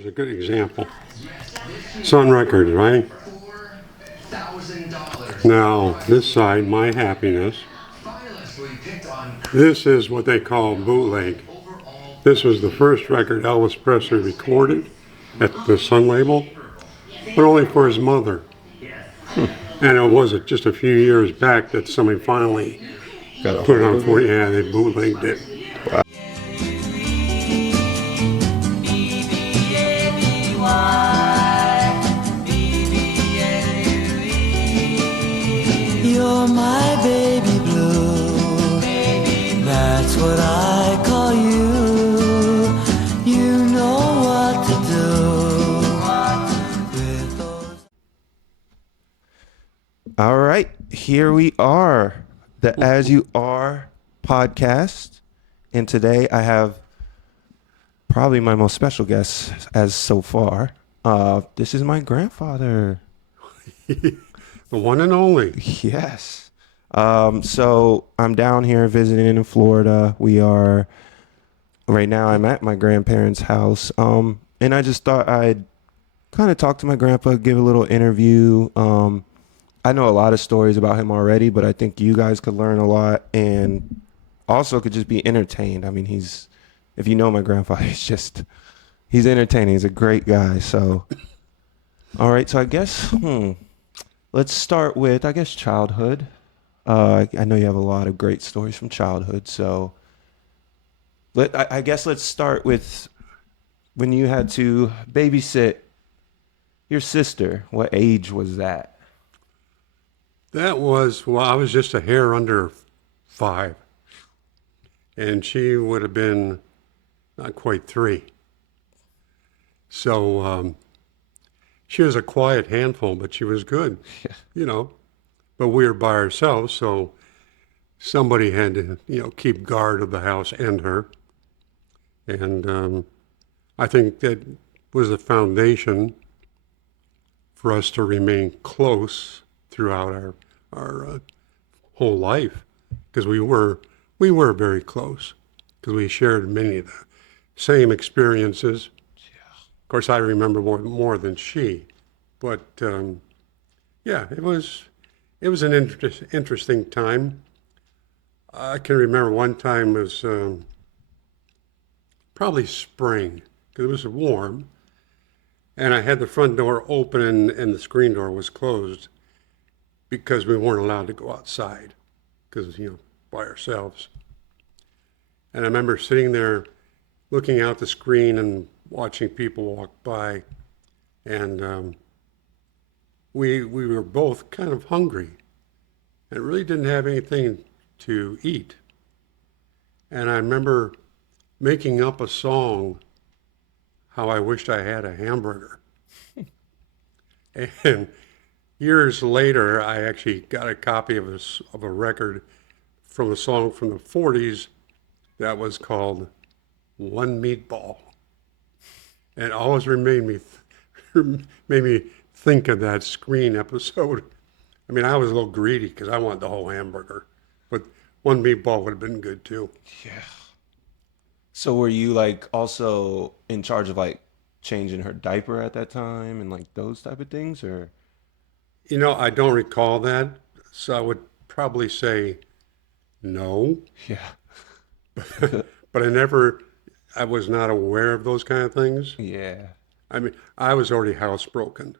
Here's a good example. Sun Records, right? Now, this side, My Happiness. This is what they call bootleg. This was the first record Elvis Presley recorded at the Sun label, but only for his mother. And it was just a few years back that somebody finally put it on for, yeah, they bootlegged it. Wow. You're my baby blue, that's what I call you. You know what to do with those. All right, here we are, the As You Are podcast. And today I have probably my most special guest as so far. This is my grandfather. The one and only. Yes. So I'm down here visiting in Florida. Right now I'm at my grandparents' house. And I just thought I'd kind of talk to my grandpa, give a little interview. I know a lot of stories about him already, but I think you guys could learn a lot and also could just be entertained. I mean, if you know my grandfather, he's entertaining. He's a great guy. So, all right. So I guess, let's start with, childhood. I know you have a lot of great stories from childhood. So I guess let's start with when you had to babysit your sister. What age was that? I was just a hair under 5. And she would have been not quite 3. So she was a quiet handful, but she was good, But we were by ourselves, so somebody had to, keep guard of the house and her. And I think that was the foundation for us to remain close throughout our whole life, because we were very close, because we shared many of the same experiences. Of course, I remember more than she, but it was an interesting time. I can remember one time was probably spring, because it was warm, and I had the front door open and the screen door was closed because we weren't allowed to go outside, because by ourselves. And I remember sitting there looking out the screen and watching people walk by, and we were both kind of hungry and really didn't have anything to eat. And I remember making up a song, how I wished I had a hamburger. And years later, I actually got a copy of a record from a song from the 40s that was called One Meatball. And it always made me think of that Screen episode. I mean, I was a little greedy because I wanted the whole hamburger, but one meatball would have been good too. Yeah. So were you also in charge of changing her diaper at that time and those type of things, or? I don't recall that, so I would probably say no. Yeah. But I was not aware of those kind of things. Yeah. I mean, I was already housebroken,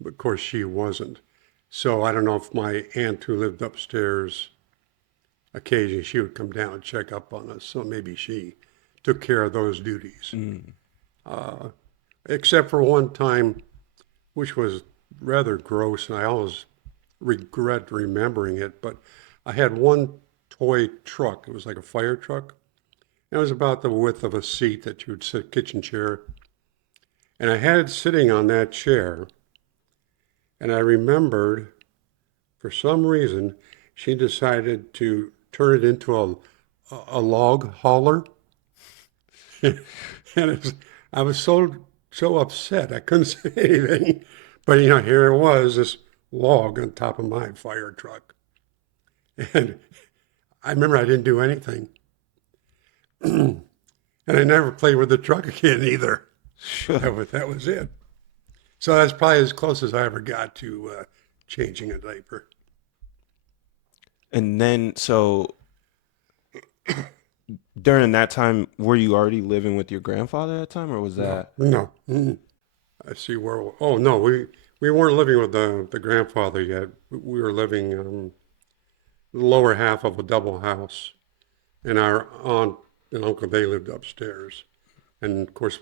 but of course she wasn't. So I don't know if my aunt who lived upstairs, occasionally she would come down and check up on us. So maybe she took care of those duties. Except for one time, which was rather gross, and I always regret remembering it, but I had one toy truck. It was like a fire truck. It was about the width of a seat that you would sit, kitchen chair. And I had it sitting on that chair. And I remembered, for some reason, she decided to turn it into a log hauler. And I was so upset, I couldn't say anything. But, here it was, this log on top of my fire truck. And I remember I didn't do anything. And I never played with the truck again either. That was it. So that's probably as close as I ever got to changing a diaper. And then, so during that time, were you already living with your grandfather at that time, or was No, that? no. I see where. Oh no, we weren't living with the grandfather yet. We were living the lower half of a double house, and our aunt and uncle they lived upstairs. And of course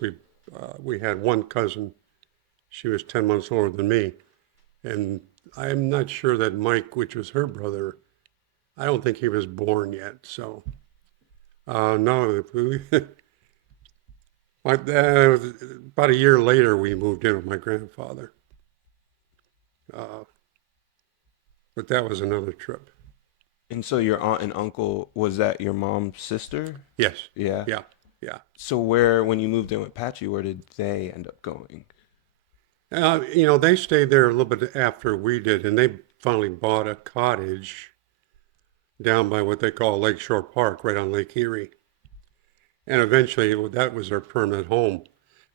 we had one cousin. She was 10 months older than me, and I'm not sure that Mike, which was her brother, I don't think he was born yet. So no, about a year later we moved in with my grandfather. Uh, but that was another trip. And so your aunt and uncle, was that your mom's sister? Yes, Yeah. yeah, yeah. So when you moved in with Patchy, where did they end up going? They stayed there a little bit after we did, and they finally bought a cottage down by what they call Lakeshore Park, right on Lake Erie. And eventually, that was their permanent home.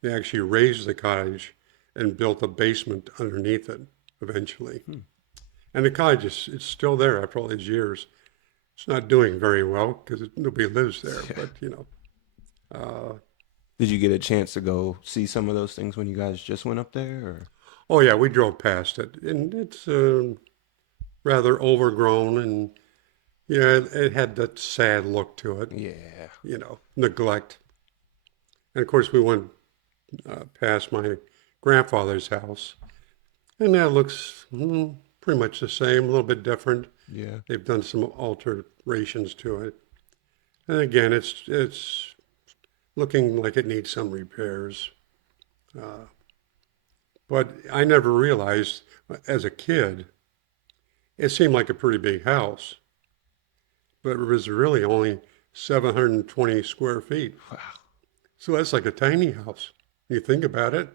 They actually raised the cottage and built a basement underneath it eventually. And the cottage is it's still there after all these years. It's not doing very well because nobody lives there, but uh, Did you get a chance to go see some of those things when you guys just went up there, or? oh yeah, we drove past it, and it's rather overgrown, and yeah, it had that sad look to it, Yeah. neglect. And of course, we went past my grandfather's house, and that looks pretty much the same, a little bit different. Yeah. They've done some alterations to it, and again, it's looking like it needs some repairs. Uh, but I never realized as a kid, it seemed like a pretty big house, but it was really only 720 square feet. Wow. So that's like a tiny house. You think about it.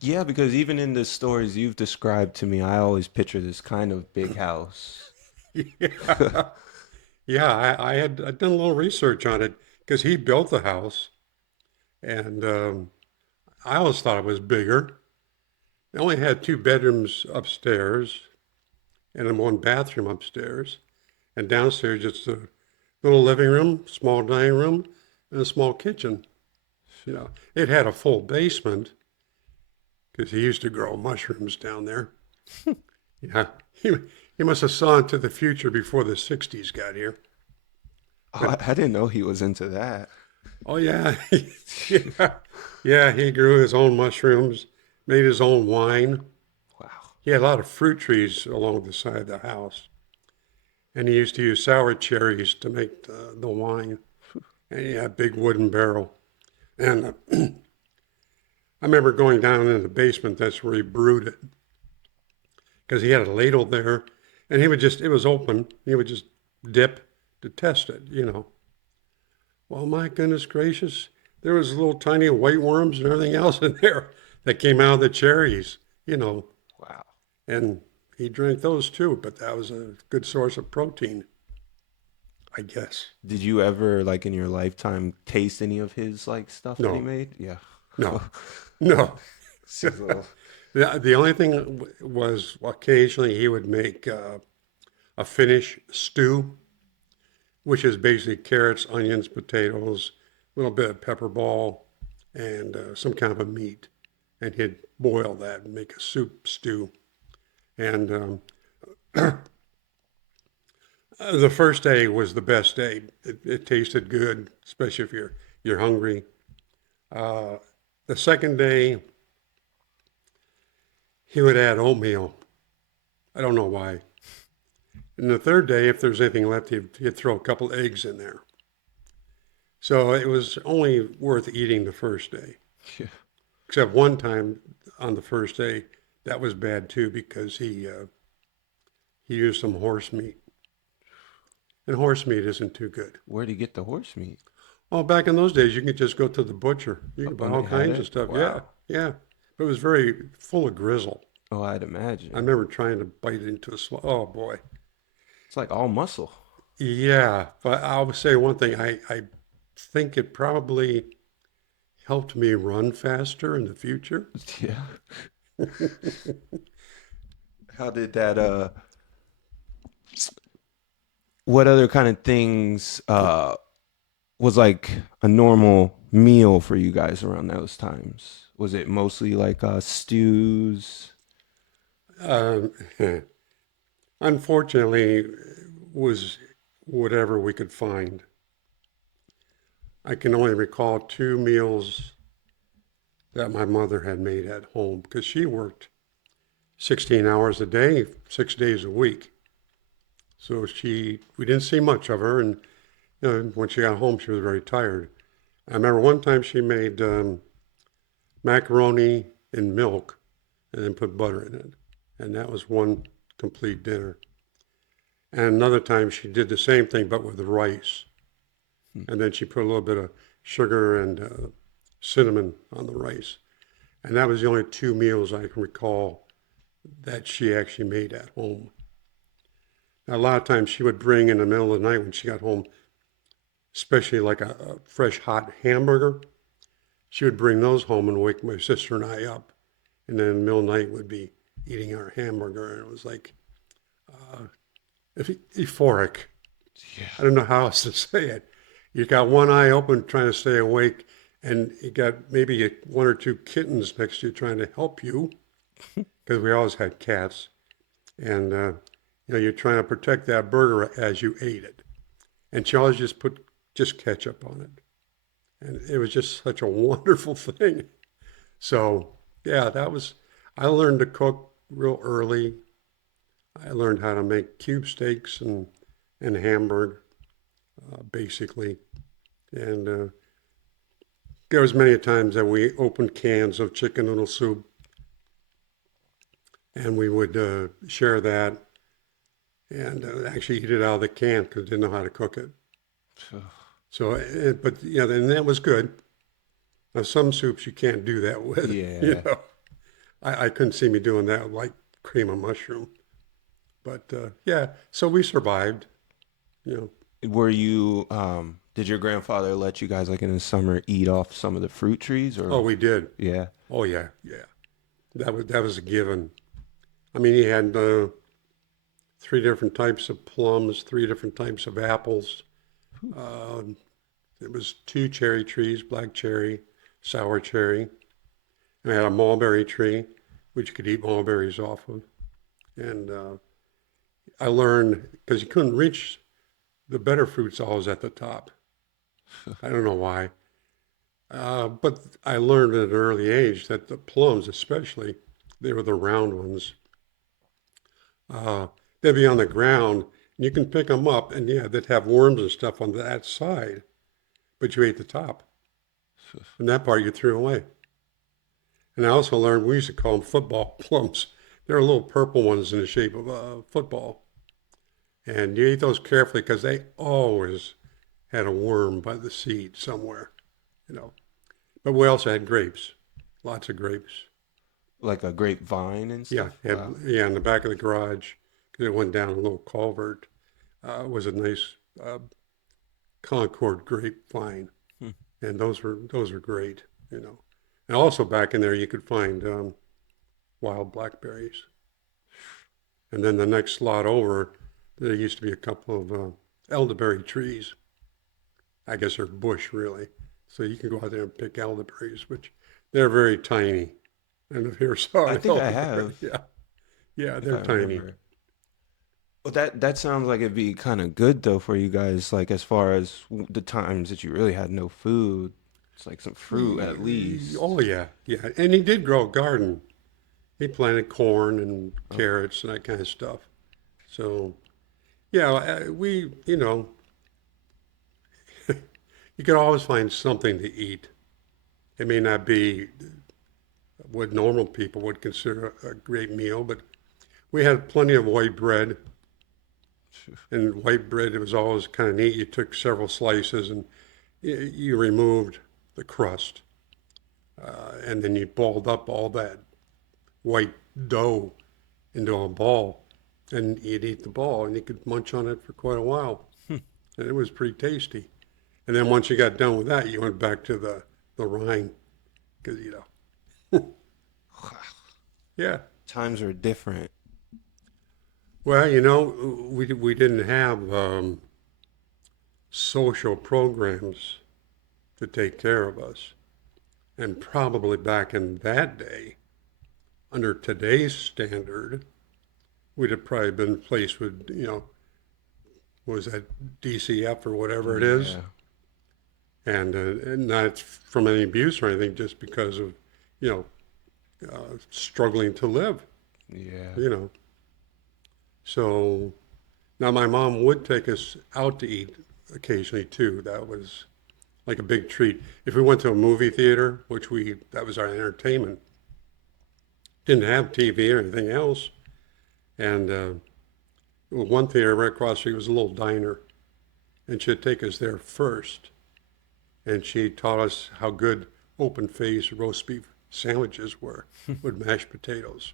Yeah, because even in the stories you've described to me, I always picture this kind of big house. Yeah, yeah. I'd done a little research on it because he built the house, and I always thought it was bigger. It only had two bedrooms upstairs and then one bathroom upstairs, and downstairs just a little living room, small dining room, and a small kitchen. It had a full basement because he used to grow mushrooms down there. Yeah, he must have saw into the future before the '60s got here. Oh, But I didn't know he was into that. oh yeah, yeah, yeah. He grew his own mushrooms, made his own wine. Wow. He had a lot of fruit trees along the side of the house, and he used to use sour cherries to make the wine. And he had a big wooden barrel. And I remember going down in the basement. That's where he brewed it because he had a ladle there, and it was open. He would just dip to test it. Well, my goodness gracious, there was little tiny white worms and everything else in there that came out of the cherries. Wow. And he drank those too, but that was a good source of protein, I guess. Did you ever, like in your lifetime, taste any of his like stuff that he No, made? Yeah. no, no. Seems a little. The only thing was occasionally he would make a Finnish stew, which is basically carrots, onions, potatoes, a little bit of pepper ball, and some kind of a meat. And he'd boil that and make a soup stew. And the first day was the best day. It tasted good, especially if you're hungry. Uh, the second day, he would add oatmeal. I don't know why. And the third day, if there's anything left, he'd throw a couple eggs in there. So it was only worth eating the first day. Yeah. Except one time on the first day, that was bad too because he used some horse meat, and horse meat isn't too good. Where'd he get the horse meat? Oh, back in those days, you could just go to the butcher. You could buy And all they had kinds it? of stuff. Yeah, Wow. yeah. But it was very full of grizzle. Oh, I'd I imagine. remember trying to bite into a oh boy. It's like all muscle. Yeah, but I'll say one thing. I think it probably helped me run faster in the future. Yeah. How did that what other kind of things was like a normal meal for you guys around those times? Was it mostly like stews? Um, Unfortunately, was whatever we could find. I can only recall two meals that my mother had made at home because she worked 16 hours a day, 6 days a week. So we didn't see much of her, and when she got home, she was very tired. I remember one time she made macaroni in milk and then put butter in it, and that was one complete dinner. And another time she did the same thing but with rice, and then she put a little bit of sugar and cinnamon on the rice, and that was the only two meals I can recall that she actually made at home. Now, a lot of times she would bring in the middle of the night when she got home, especially like a fresh hot hamburger. She would bring those home and wake my sister and I up, and then in the middle of the night would be eating our hamburger, and it was like euphoric. I don't know how else to say it. You got one eye open trying to stay awake, and you got maybe one or two kittens next to you trying to help you, because we always had cats, and you're trying to protect that burger as you ate it. And she always just put just ketchup on it, and it was just such a wonderful thing. So yeah, that was. I learned to cook real early. I learned how to make cube steaks and hamburg, basically, and there was many times that we opened cans of chicken noodle soup, and we would share that and actually eat it out of the can because didn't know how to cook it. So, but yeah, then that was good. Now, some soups you can't do that with. Yeah. I couldn't see me doing that with, like cream of mushroom. But yeah, so we survived. You Were you did your grandfather let you guys like in the summer eat off some of the fruit trees or Oh, we did. yeah. Oh yeah, yeah. That was a given. I mean, he had three different types of plums, three different types of apples. Um, it was two cherry trees, black cherry, sour cherry. And I had a mulberry tree, which you could eat mulberries off of. And I learned because you couldn't reach the better fruits always at the top. I don't know why. But I learned at an early age that the plums, especially, they were the round ones. Uh, they'd be on the ground, and you can pick them up, and yeah, they'd have worms and stuff on that side, but you ate the top, and that part you threw away. And I also learned we used to call them football plums. They're little purple ones in the shape of a football, and you eat those carefully because they always had a worm by the seed somewhere, you know. But we also had grapes, lots of grapes. Like a grapevine and Yeah, stuff. Wow. yeah, in the back of the garage, because it went down a little culvert, was a nice Concord grapevine, Hmm. and those were great, you know. And also back in there, you could find wild blackberries. And then the next lot over, there used to be a couple of elderberry trees. I guess they're bush really, so you can go out there and pick elderberries, which they're very tiny. And if you saw I an think I elderberry, have, yeah, yeah, if they're I tiny. remember. Well, that sounds like it'd be kind of good though for you guys, like as far as the times that you really had no food. It's like some fruit at least. Oh yeah, yeah. And he did grow a garden. He planted corn and Oh, carrots and that kind of stuff. So yeah, you can always find something to eat. It may not be what normal people would consider a great meal, but we had plenty of white bread. And white bread, it was always kind of neat. You took several slices and you removed the crust, and then you balled up all that white dough into a ball, and you'd eat the ball, and you could munch on it for quite a while, and it was pretty tasty. And then once you got done with that, you went back to the rind, because, you know, yeah. Times are different. Well, you know, we didn't have social programs to take care of us. And probably back in that day, under today's standard, we'd have probably been placed with, you know, was that DCF or whatever it is, Yeah. and not from any abuse or anything, just because of, you know, struggling to live, Yeah. you know. So now my mom would take us out to eat occasionally too. That was like a big treat. If we went to a movie theater, which that was our entertainment, didn't have TV or anything else, and one theater right across the street was a little diner, and she'd take us there first, and she taught us how good open-faced roast beef sandwiches were with mashed potatoes.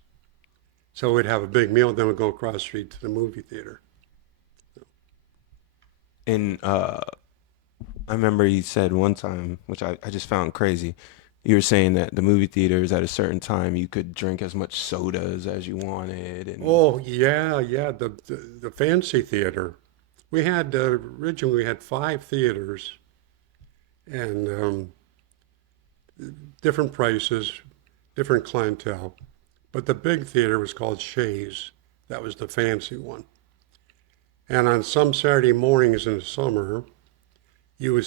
So we'd have a big meal, then we'd go across the street to the movie theater. And I remember you said one time, which I just found crazy. You were saying that the movie theaters at a certain time you could drink as much sodas as you wanted, and Oh yeah, yeah. The fancy theater. We had originally we had 5 theaters and different prices, different clientele. But the big theater was called Shays. That was the fancy one. And on some Saturday mornings in the summer, you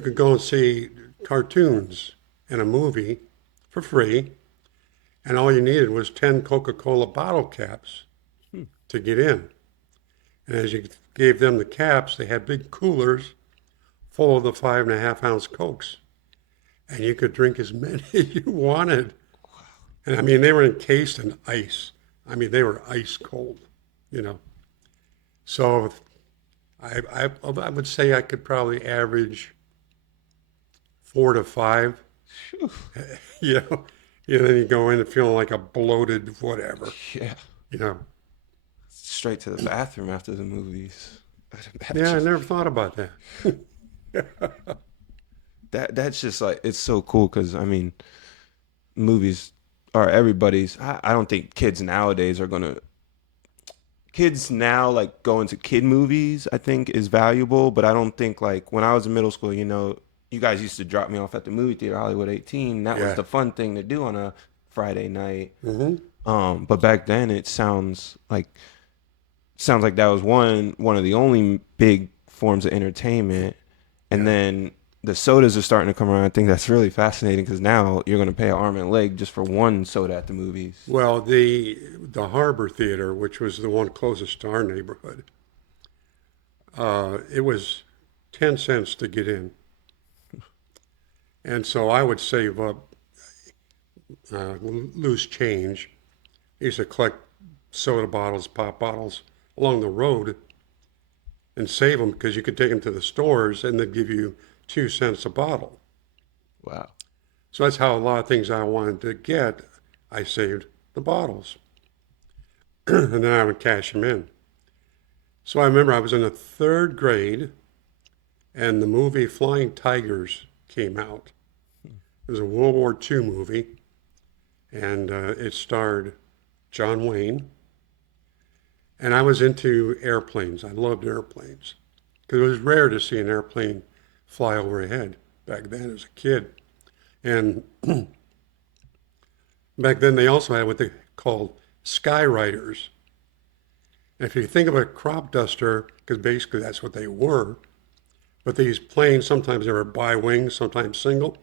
could go and see cartoons and a movie for free, and all you needed was 10 Coca-Cola bottle caps to get in. And as you gave them the caps, they had big coolers full of the 5.5 ounce Cokes, and you could drink as many as you wanted. And I mean, they were encased in ice. I mean, they were ice cold, you know. So I would say I could probably average 4 to 5. You know, and then you go in and feeling like a bloated whatever, yeah, you know. straight to the bathroom after the movies. Yeah, I never thought about that. That's just like, it's so cool because I mean, movies are everybody's. I don't think kids nowadays are gonna. Kids now like going to kid movies. I think is valuable, but I don't think like when I was in middle school. You know, you guys used to drop me off at the movie theater, Hollywood 18. That was Yeah. the fun thing to do on a Friday night. Hmm. But back then it sounds like that was one of the only big forms of entertainment. And Yeah. then the sodas are starting to come around. I think that's really fascinating because now you're going to pay an arm and a leg just for one soda at the movies. Well, the Harbor Theater, which was the one closest to our neighborhood, it was 10 cents to get in. And so I would save up loose change. I used to collect soda bottles, pop bottles along the road and save them because you could take them to the stores and they'd give you 2 cents a bottle. Wow. So that's how a lot of things I wanted to get, I saved the bottles. And then I would cash them in. So I remember I was in the 3rd grade and the movie Flying Tigers came out. It was a World War II movie, and it starred John Wayne. And I was into airplanes. I loved airplanes because it was rare to see an airplane fly overhead back then as a kid. And back then they also had what they called skyriders. And if you think of a crop duster, because basically that's what they were, but these planes, sometimes they were bi-wing, sometimes single,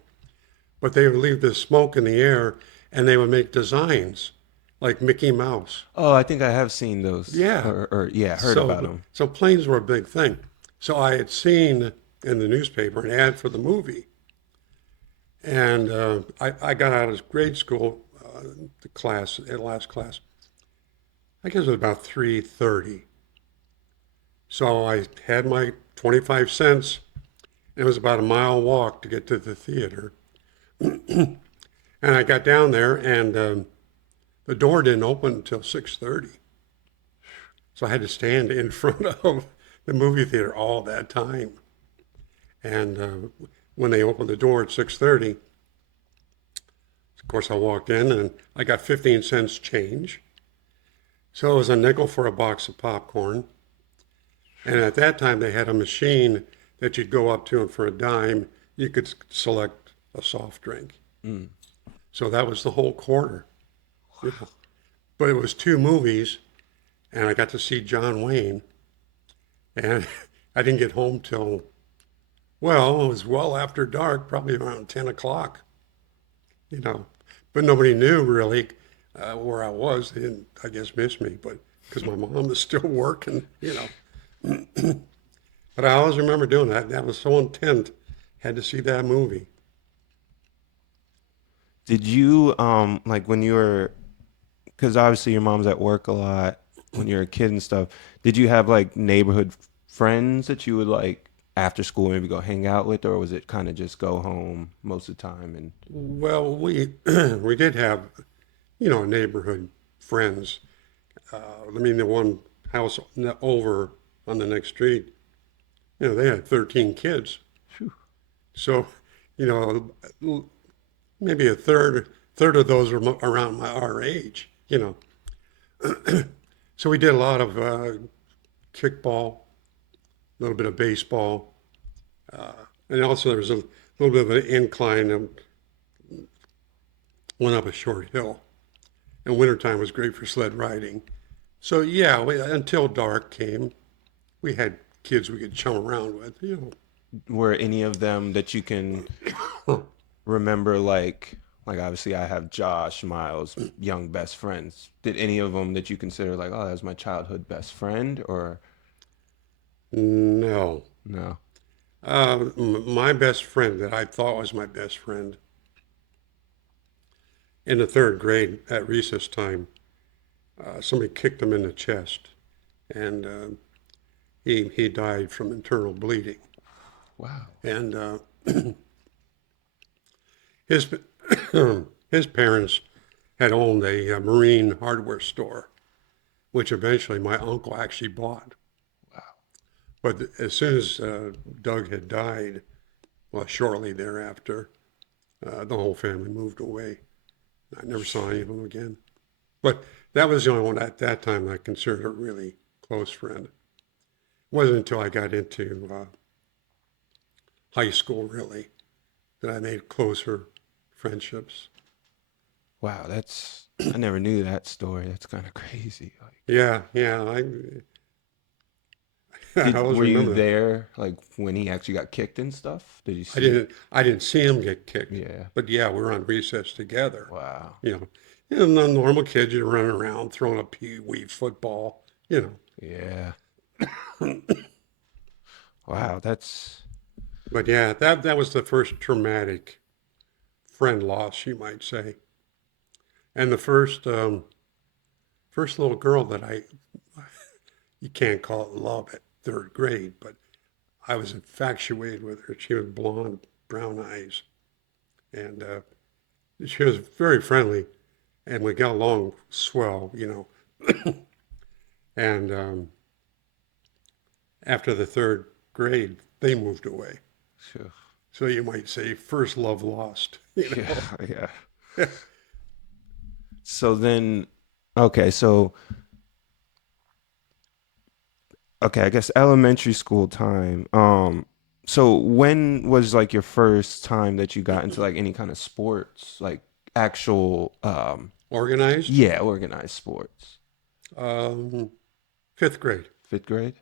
but they would leave this smoke in the air and they would make designs like Mickey Mouse. Oh, I think I have seen those. Yeah. Or yeah, heard about them. So planes were a big thing. So I had seen in the newspaper an ad for the movie. And I got out of grade school, last class, I guess it was about 3:30. So I had my 25 cents. And it was about a mile walk to get to the theater. And I got down there and the door didn't open until 6:30. So I had to stand in front of the movie theater all that time. And when they opened the door at 6:30, course, I walked in and I got 15 cents change. So it was a nickel for a box of popcorn. And at that time, they had a machine that you'd go up to, and for a dime, you could select a soft drink. So that was the whole quarter. You know. But it was two movies, and I got to see John Wayne. And I didn't get home till, well, it was well after dark, probably around 10 o'clock, you know. But nobody knew really where I was. They didn't, I guess, miss me, but because my mom was still working, you know. But I always remember doing that. That was so intent. Had to see that movie. Did you like when you were, because obviously your mom's at work a lot when you're a kid and stuff. Did you have like neighborhood friends that you would like after school maybe go hang out with, or was it kind of just go home most of the time? And Well, we we did have, neighborhood friends. I mean, the one house over on the next street, they had 13 kids. Phew. So, you know, maybe a third of those were around our age. So we did a lot of kickball, a little bit of baseball, and also there was a little bit of an incline and went up a short hill. And wintertime was great for sled riding. So yeah, until dark came, we had kids we could chum around with. were any of them that you can remember like obviously I have Josh, Miles, young best friends. Did any of them that you consider like, oh, that was my childhood best friend, or No. no? My best friend that I thought was my best friend in the third grade at recess time, somebody kicked him in the chest, and he died from internal bleeding. Wow. And his his parents had owned a marine hardware store, which eventually my uncle actually bought. Wow. But as soon as Doug had died, well, shortly thereafter, the whole family moved away. I never saw any of them again. But that was the only one at that time I considered a really close friend. It wasn't until I got into high school, really, that I made closer friendships. Wow, that's I never knew that story. That's kind of crazy. Like, Yeah, yeah, I always were you remember that. there like when he actually got kicked and stuff? Did you I see it? didn't see him get kicked, Yeah. but yeah, we were on recess together. Wow. You know, the normal kids, you running around throwing a pee-wee football. You know, Yeah. Wow, that's but yeah, that was the first traumatic friend loss, you might say, and the first little girl that you can't call it love at third grade, but I was infatuated with her. She was blonde, brown eyes, and she was very friendly, and we got along swell. And after the third grade, they moved away. phew. So you might say first love lost. Yeah, yeah. So then, okay, so okay, I guess elementary school time. So when was like your first time that you got into like any kind of sports, like actual, Organized, yeah, organized sports? um, fifth grade. Fifth grade?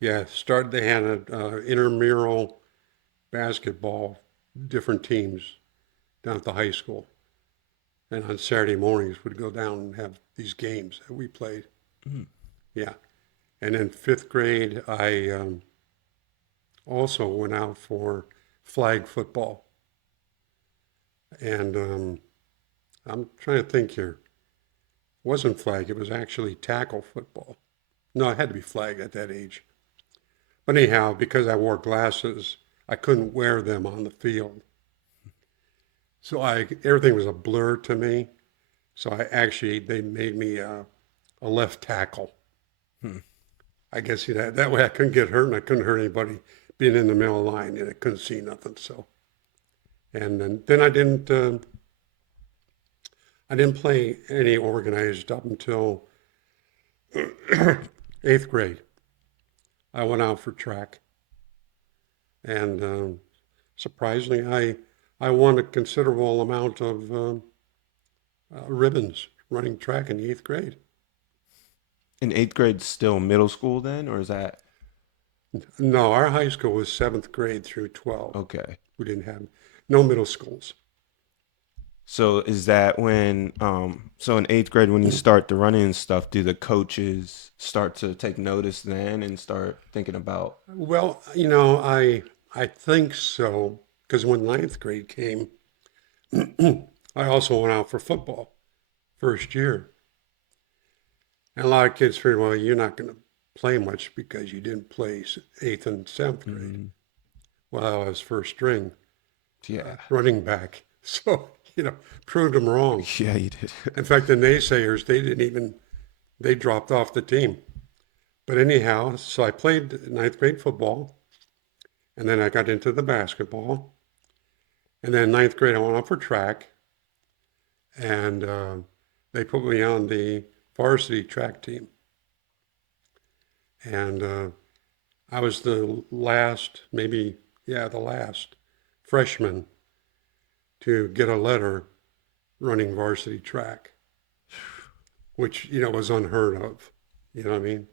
Yeah, started. They had an intramural basketball, different teams down at the high school, and on Saturday mornings would go down and have these games that we played. Mm. Yeah, and then fifth grade, I also went out for flag football, and I'm trying to think here. It wasn't flag; it was actually tackle football. No, it had to be flag at that age. But anyhow, because I wore glasses, I couldn't wear them on the field. So everything was a blur to me. So they made me a left tackle. Hmm. I guess that way I couldn't get hurt and I couldn't hurt anybody being in the middle of the line and I couldn't see nothing. So, and then I didn't I didn't play any organized up until eighth grade. I went out for track, and surprisingly, I won a considerable amount of ribbons running track in the eighth grade. In eighth grade, still middle school then, or is that No, our high school was seventh grade through 12. okay? We didn't have no middle schools. So is that when so in eighth grade when you start the running and stuff, do the coaches start to take notice then and start thinking about Well, I think so because when ninth grade came, I also went out for football first year, and a lot of kids figured, well, you're not going to play much because you didn't play eighth and seventh grade. Well, I was first string yeah. running back, so proved them wrong. Yeah, you did. In fact, the naysayers they dropped off the team. But anyhow, so I played ninth grade football, and then I got into the basketball. And then ninth grade, I went out for track, and they put me on the varsity track team. And I was the last, the last freshman to get a letter running varsity track, which, was unheard of. You know what I mean?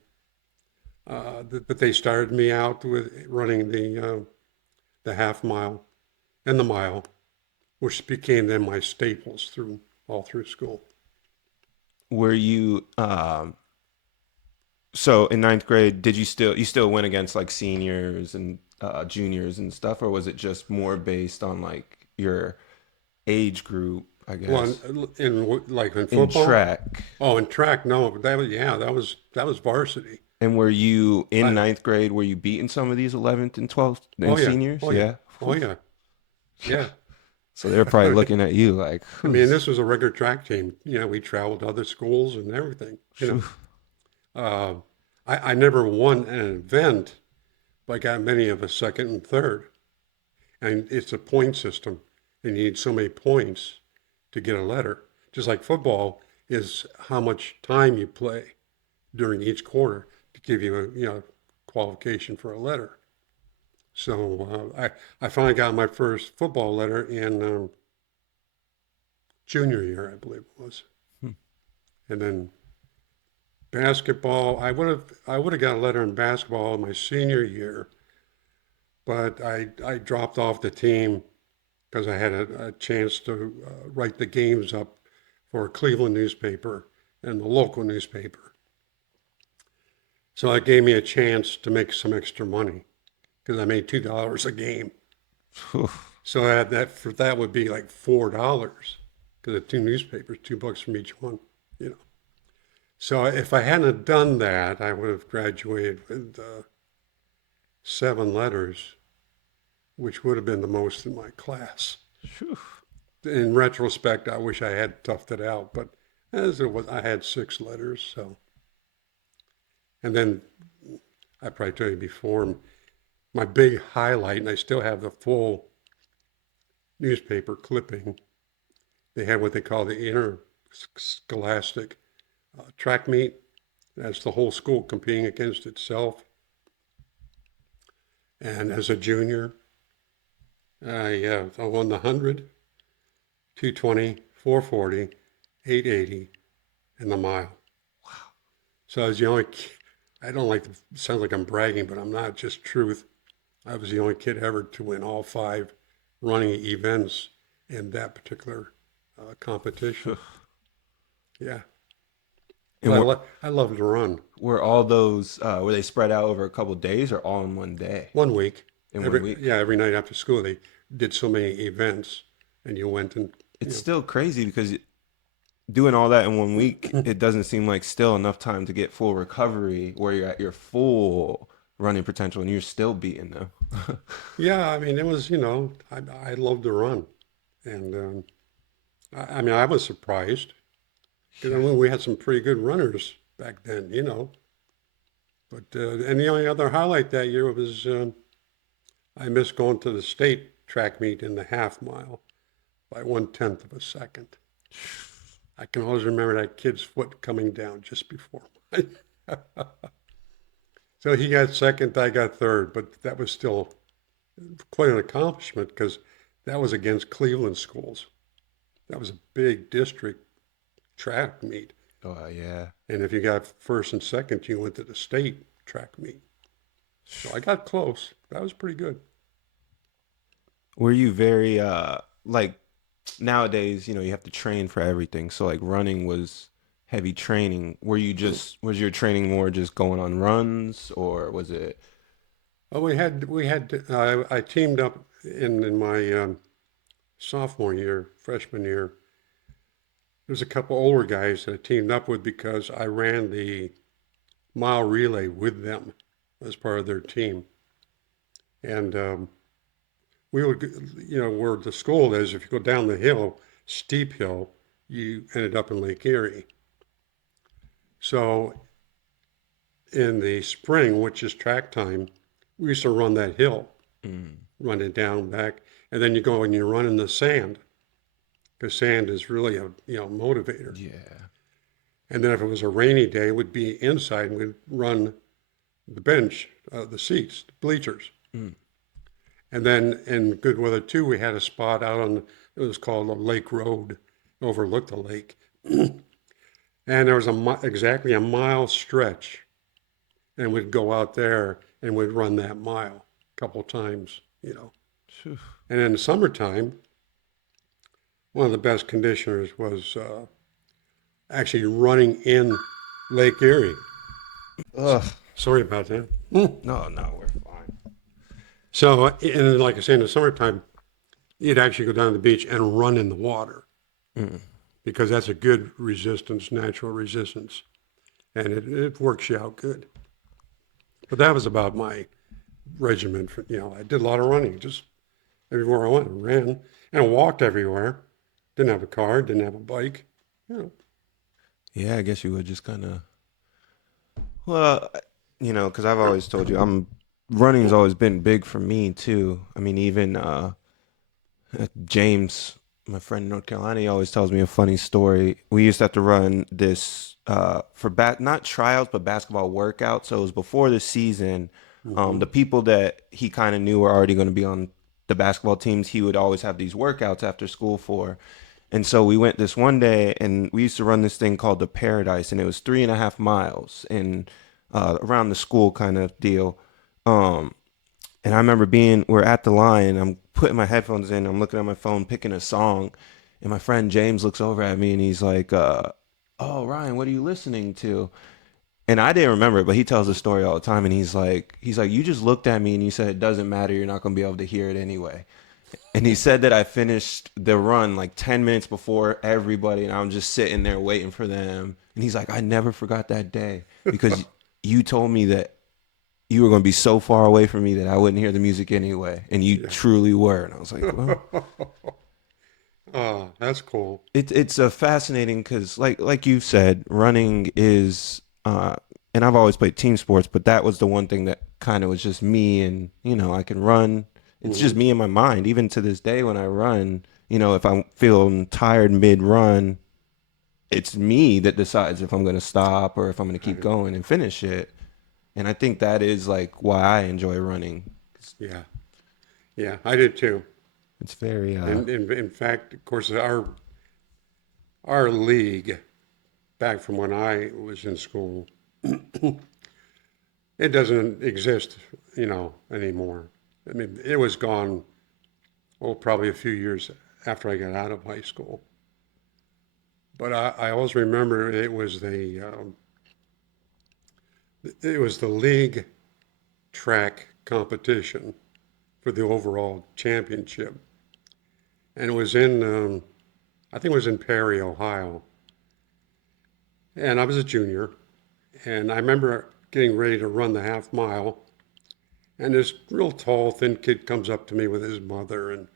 But they started me out with running the half mile and the mile, which became then my staples all through school. Were you so in ninth grade, did you still went against like seniors and juniors and stuff, or was it just more based on like your age group, I guess? Well, in In football. track. Oh, in track, no, that was varsity. And were you in I, ninth grade, were you beating some of these 11th and 12th and oh yeah, seniors? oh yeah, oh yeah, yeah. So they're probably looking at you like, I mean, this was a regular track team. We traveled to other schools and everything. Uh, I never won an event, but I got many of a second and third. And it's a point system, and you need so many points to get a letter. Just like football is how much time you play during each quarter to give you a qualification for a letter. So I finally got my first football letter in junior year, I believe it was. And then basketball, I would have got a letter in basketball my senior year, but I dropped off the team because I had a chance to write the games up for a Cleveland newspaper and the local newspaper. So that gave me a chance to make some extra money because I made $2 a game. So that would be like $4 because the two newspapers, $2 from each one. So if I hadn't have done that, I would have graduated with 7 letters, which would have been the most in my class. In retrospect, I wish I had toughed it out, but as it was, I had 6 letters. So, and then I probably told you before, my big highlight, and I still have the full newspaper clipping. They had what they call the interscholastic track meet. That's the whole school competing against itself. And as a junior, I won the 100, 220, 440, 880, and the mile. Wow. So I was the only, I don't like to sound like I'm bragging, but I'm not, just truth. I was the only kid ever to win all 5 running events in that particular competition. Yeah. And I love to run. were all those were they spread out over a couple of days or all in one day? 1 week. In every, 1 week? Yeah, every night after school they did so many events, and you went and. It's still crazy because doing all that in 1 week, it doesn't seem like still enough time to get full recovery where you're at your full running potential and you're still beating them. Yeah, I mean, it was, I love to run. And I was surprised because we had some pretty good runners back then. But, and the only other highlight that year was I missed going to the state track meet in the half mile by 1/10 of a second. I can always remember that kid's foot coming down just before mine. So he got second, I got third, but that was still quite an accomplishment because that was against Cleveland schools. That was a big district track meet. Oh yeah. And if you got first and second, you went to the state track meet. So I got close. That was pretty good. Were you very like nowadays, you know, you have to train for everything. So like running was heavy training. Were you just was your training more just going on runs or was it Well, I teamed up in my sophomore year, freshman year. There's a couple older guys that I teamed up with because I ran the mile relay with them as part of their team. And we would, where the school is, if you go down the hill, steep hill, you ended up in Lake Erie. So in the spring, which is track time, we used to run that hill, run it down back, and then you go and you run in the sand because sand is really a motivator. yeah. And then if it was a rainy day, it would be inside and we'd run the bench, the seats, the bleachers. And then in good weather too, we had a spot out on, it was called a Lake Road, overlooked the lake. And there was exactly a mile stretch. And we'd go out there and we'd run that mile a couple times. Phew. And in the summertime, one of the best conditioners was actually running in Lake Erie. Ugh. Sorry about that. No, no, we're fine. So, and like I say, in the summertime, you'd actually go down to the beach and run in the water because that's a good resistance, natural resistance, and it works you out good. But that was about my regimen. I did a lot of running, just everywhere I went, I ran and walked everywhere. Didn't have a car, didn't have a bike. Yeah, I guess you would just kind of well, because I've always told you running's always been big for me too. I mean, even James, my friend in North Carolina, he always tells me a funny story. We used to have to run this for not tryouts but basketball workouts. So it was before the season. The people that he kind of knew were already going to be on the basketball teams. He would always have these workouts after school for. And so we went this one day, and we used to run this thing called the Paradise, and it was 3.5 miles and around the school kind of deal. And I remember we're at the line, I'm putting my headphones in, I'm looking at my phone, picking a song, and my friend James looks over at me and he's like, "Oh, Ryan, what are you listening to?" And I didn't remember it, but he tells the story all the time, and he's like, "You just looked at me and you said it doesn't matter, you're not gonna be able to hear it anyway." And he said that I finished the run like 10 minutes before everybody, and I'm just sitting there waiting for them. And he's like, "I never forgot that day because you told me that you were going to be so far away from me that I wouldn't hear the music anyway. And you truly were." And I was like, well, Oh, that's cool. it's a fascinating because like you said, running is, and I've always played team sports, but that was the one thing that kind of was just me and, I can run. It's just me in my mind. Even to this day when I run, if I'm feeling tired mid-run, it's me that decides if I'm going to stop or if I'm going to keep going and finish it. And I think that is like why I enjoy running. Yeah, yeah, I did too. It's very, And in fact, of course, our league back from when I was in school, it doesn't exist, anymore. I mean, it was gone, probably a few years after I got out of high school. But I always remember it was the league track competition for the overall championship, and it was I think it was in Perry, Ohio, and I was a junior, and I remember getting ready to run the half mile, and this real tall, thin kid comes up to me with his mother, and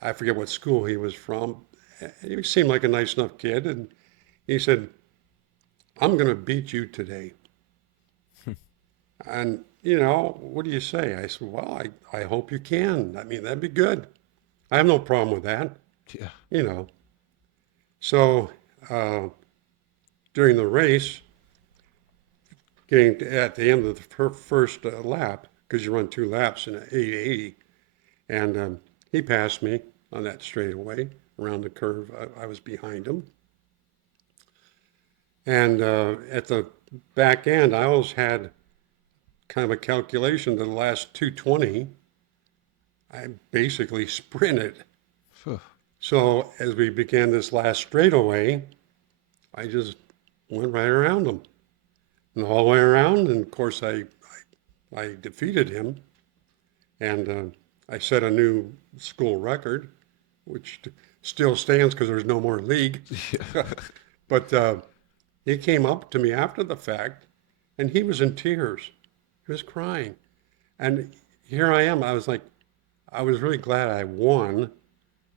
I forget what school he was from. He seemed like a nice enough kid, and he said, "I'm going to beat you today." And, what do you say? I said, "Well, I hope you can. I mean, that'd be good. I have no problem with that, yeah. So during the race, at the end of the first lap, because you run 2 laps in an 880, and he passed me on that straightaway around the curve. I was behind him. And at the back end, I always had kind of a calculation that the last 220, I basically sprinted. Phew. So as we began this last straightaway, I just went right around him. And all the way around, and of course I defeated him, and I set a new school record, which still stands because there's no more league. But he came up to me after the fact, and he was in tears. He was crying, and here I am. I was like, I was really glad I won,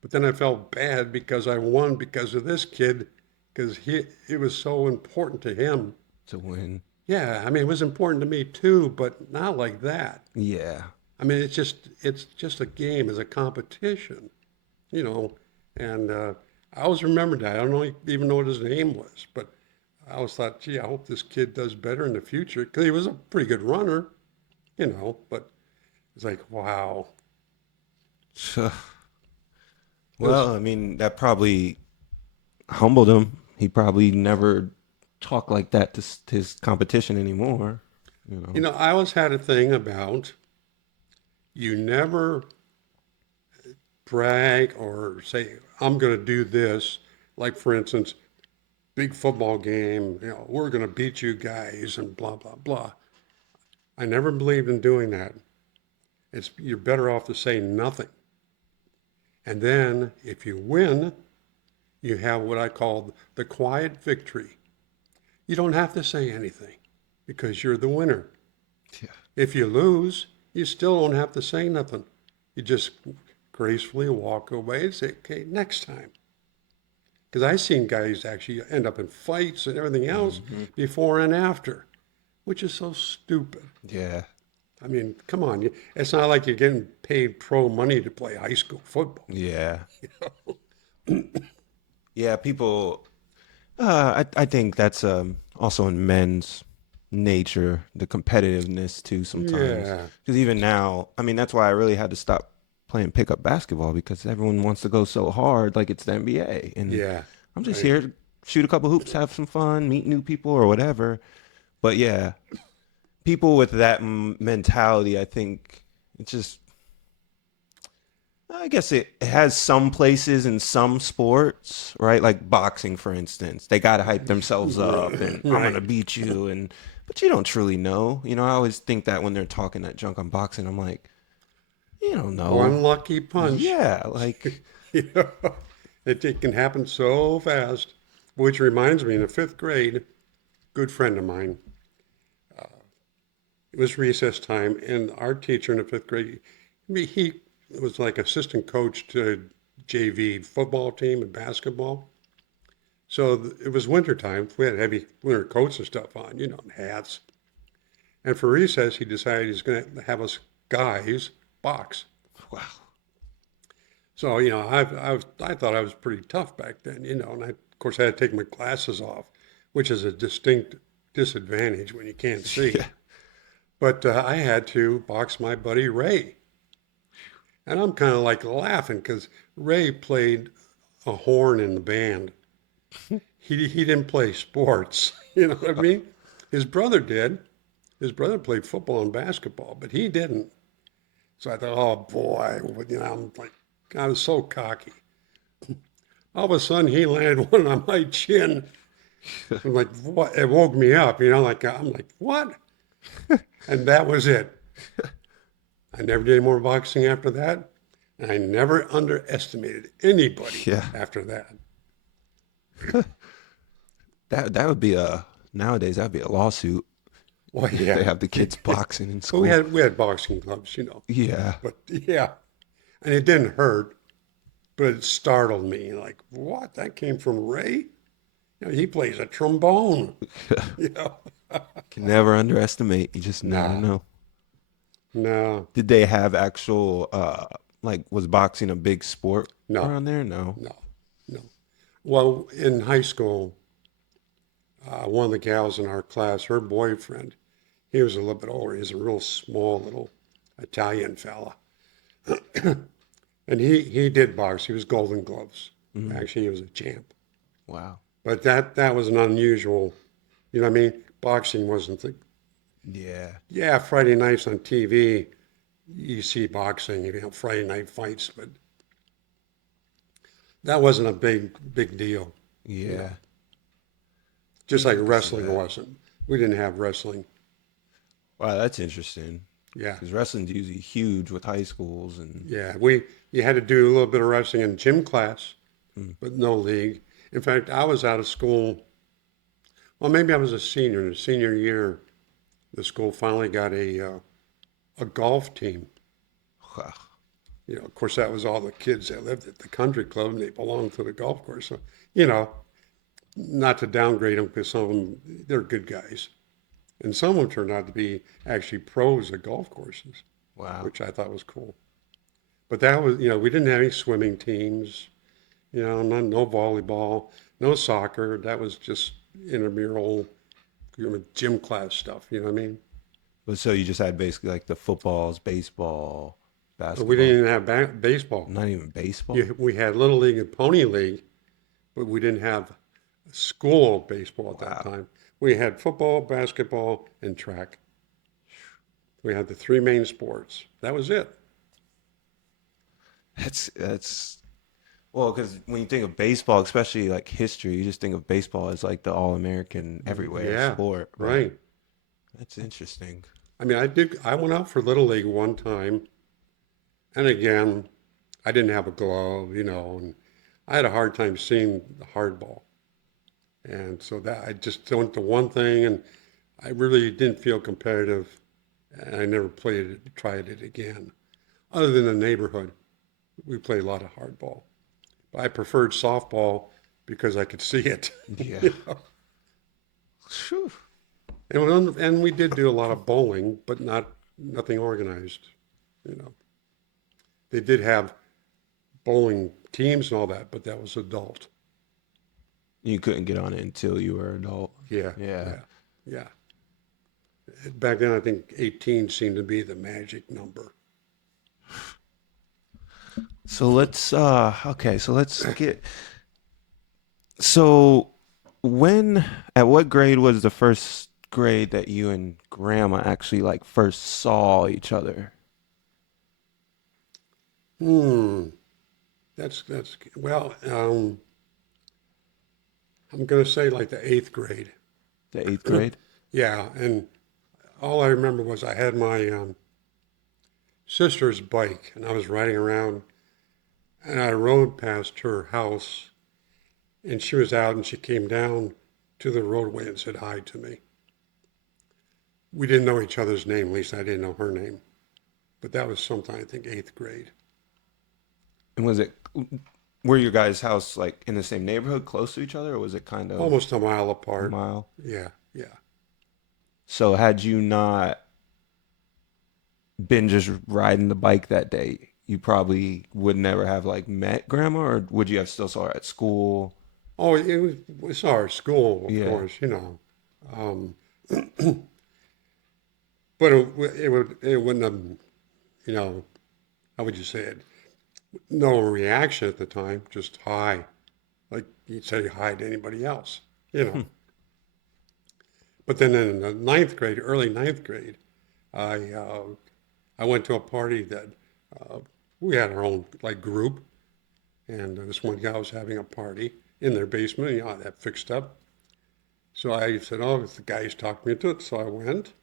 but then I felt bad because I won because of this kid, because it was so important to him. To win. Yeah, I mean, it was important to me too, but not like that. Yeah. I mean, it's just a game, it's a competition, you know. And I always remembered that. I don't even know what his name was, but I always thought, gee, I hope this kid does better in the future because he was a pretty good runner, you know. But it's like, wow. Well, I mean, that probably humbled him. He probably never talk like that to his competition anymore. You know, I always had a thing about you never brag or say, I'm going to do this. Like, for instance, big football game, you know, we're going to beat you guys and blah, blah, blah. I never believed in doing that. You're better off to say nothing. And then if you win, you have what I call the quiet victory. You don't have to say anything because you're the winner. Yeah. If you lose, you still don't have to say nothing. You just gracefully walk away and say, okay, next time. Because I've seen guys actually end up in fights and everything else before and after, which is so stupid. Yeah. I mean, come on. It's not like you're getting paid pro money to play high school football. Yeah. Yeah, people. I think that's also in men's nature, the competitiveness too. Sometimes, Yeah. because even now, I mean, that's why I really had to stop playing pickup basketball because everyone wants to go so hard, like it's the NBA, and Yeah. I'm just here to shoot a couple hoops, have some fun, meet new people or whatever. But yeah, people with that mentality, I think it's just. I guess it has some places in some sports, right? Like boxing, for instance. They got to hype themselves up and I'm going to Right. beat you. But you don't truly know. You know, I always think that when they're talking that junk on boxing, I'm like, you don't know. One lucky punch. Yeah, like, You know, it can happen so fast. Which reminds me, in the fifth grade, good friend of mine, it was recess time, and our teacher in the fifth grade, he was like assistant coach to JV football team and basketball. So it was winter time. We had heavy winter coats and stuff on, you know, and hats. And for recess, he decided he's going to have us guys box. wow. So, you know, I thought I was pretty tough back then, you know, and of course I had to take my glasses off, which is a distinct disadvantage when you can't see. Yeah. But I had to box my buddy Ray. And I'm kind of like laughing because Ray played a horn in the band. He didn't play sports, you know what I mean? His brother did. His brother played football and basketball, but he didn't. So I thought, oh boy, you know, I was so cocky. All of a sudden, he landed one on my chin. I'm like, what? It woke me up, you know, like, I'm like, what? And that was it. I never did any more boxing after that. And I never underestimated anybody Yeah. after that. That would be nowadays, that'd be a lawsuit. Well, If yeah. they have the kids boxing in But school. we had boxing clubs, you know. Yeah. But yeah, and it didn't hurt, but it startled me. Like, what? That came from Ray? You know, he plays a trombone. You know? Can never underestimate. You just never Nah. know. No, Did they have actual like was boxing a big sport No. around there? No. no, no. Well, in high school, one of the gals in our class, her boyfriend, he was a little bit older. He was a real small little Italian fella. And he did box. He was Golden Gloves. Mhm. Actually, he was a champ. Wow. But that was an unusual, you know what I mean? Boxing wasn't the, Yeah. yeah, Friday nights on TV, you see boxing, you know, Friday night fights, but that wasn't a big deal, you know, Yeah. just like I can see wrestling that. wasn't. We didn't have wrestling. Wow, that's interesting. Yeah. Because wrestling's usually huge with high schools and Yeah. You had to do a little bit of wrestling in gym class, mm, but no league. In fact, I was out of school. Well, maybe I was a senior. In the senior year, the school finally got a golf team. wow. You know, of course, that was all the kids that lived at the country club and they belonged to the golf course. So, you know, not to downgrade them because some of them, they're good guys. And some of them turned out to be actually pros at golf courses, Wow. which I thought was cool. But that was, you know, we didn't have any swimming teams, you know, no volleyball, no soccer. That was just intramural, you know, gym class stuff, you know what I mean? But so you just had basically like the footballs, baseball, But we basketball, didn't even have baseball. not even baseball. We had Little League and Pony League, but we didn't have school baseball at that Wow. time. We had football, basketball, and track. We had the three main sports. That was it. That's well, because when you think of baseball, especially like history, you just think of baseball as like the all-American everywhere Yeah, sport, but right. that's interesting. I mean, I went out for Little League one time, and again, I didn't have a glove, you know, and I had a hard time seeing the hard ball. And so that I just went to one thing, and I really didn't feel competitive, and I never tried it again. Other than the neighborhood, we played a lot of hardball. But I preferred softball because I could see it. Yeah. You know? Phew. And we did do a lot of bowling, but nothing organized. You know, they did have bowling teams and all that, but that was adult. You couldn't get on it until you were an adult. Yeah, Yeah. yeah, yeah. Back then, I think 18 seemed to be the magic number. So let's okay, so let's get so when at what grade was the first grade that you and grandma actually like first saw each other? Hmm. That's well. I'm gonna say like the eighth grade. The eighth grade? Yeah, and all I remember was I had my sister's bike, and I was riding around, and I rode past her house, and she was out, and she came down to the roadway and said hi to me. We didn't know each other's name, at least I didn't know her name, but that was sometime I think eighth grade, And was it were your guys' house like in the same neighborhood, close to each other, or was it kind of almost a mile a apart. mile? Yeah, yeah. So had you not been just riding the bike that day, you probably would never have like met grandma, or would you have still saw her at school? Oh, we saw our school, of Yeah. course, you know. Um, but it wouldn't have, you know, how would you say it? No reaction at the time, just hi, like you'd say hi to anybody else, you know. But then in the ninth grade, early ninth grade, I uh, I went to a party that uh, we had our own like group, and this one guy was having a party in their basement. You know, that fixed up. So I said, "Oh, the guy's talked me into it." So I went,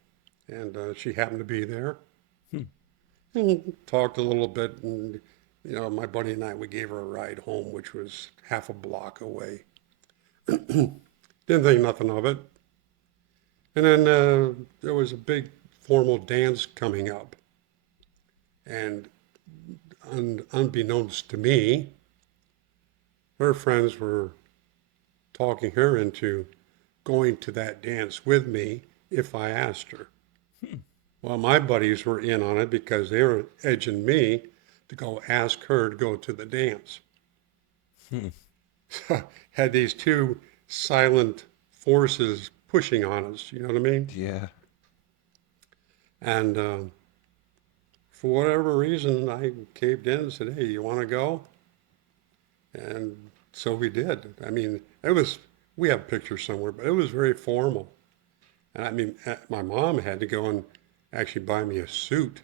and she happened to be there, Hmm. and talked a little bit, and you know, my buddy and I, we gave her a ride home, which was half a block away. Didn't think nothing of it. And then there was a big formal dance coming up. And unbeknownst to me, her friends were talking her into going to that dance with me if I asked her. Well, my buddies were in on it because they were edging me to go ask her to go to the dance. Hmm. had these two silent forces pushing on us. You know what I mean? Yeah. And for whatever reason, I caved in and said, "Hey, you want to go?" And so we did. I mean, it was, we have pictures somewhere, but it was very formal. And I mean, my mom had to go and actually buy me a suit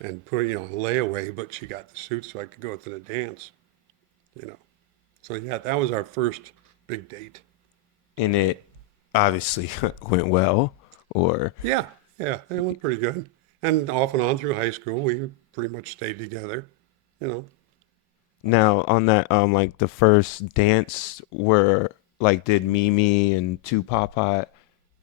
and put, you know, layaway, but she got the suit so I could go to the dance, you know. So yeah, that was our first big date. And it obviously went well, or Yeah, yeah, it went pretty good. And off and on through high school, we pretty much stayed together, you know. now on that like the first dance where like did Mimi and two PotPot,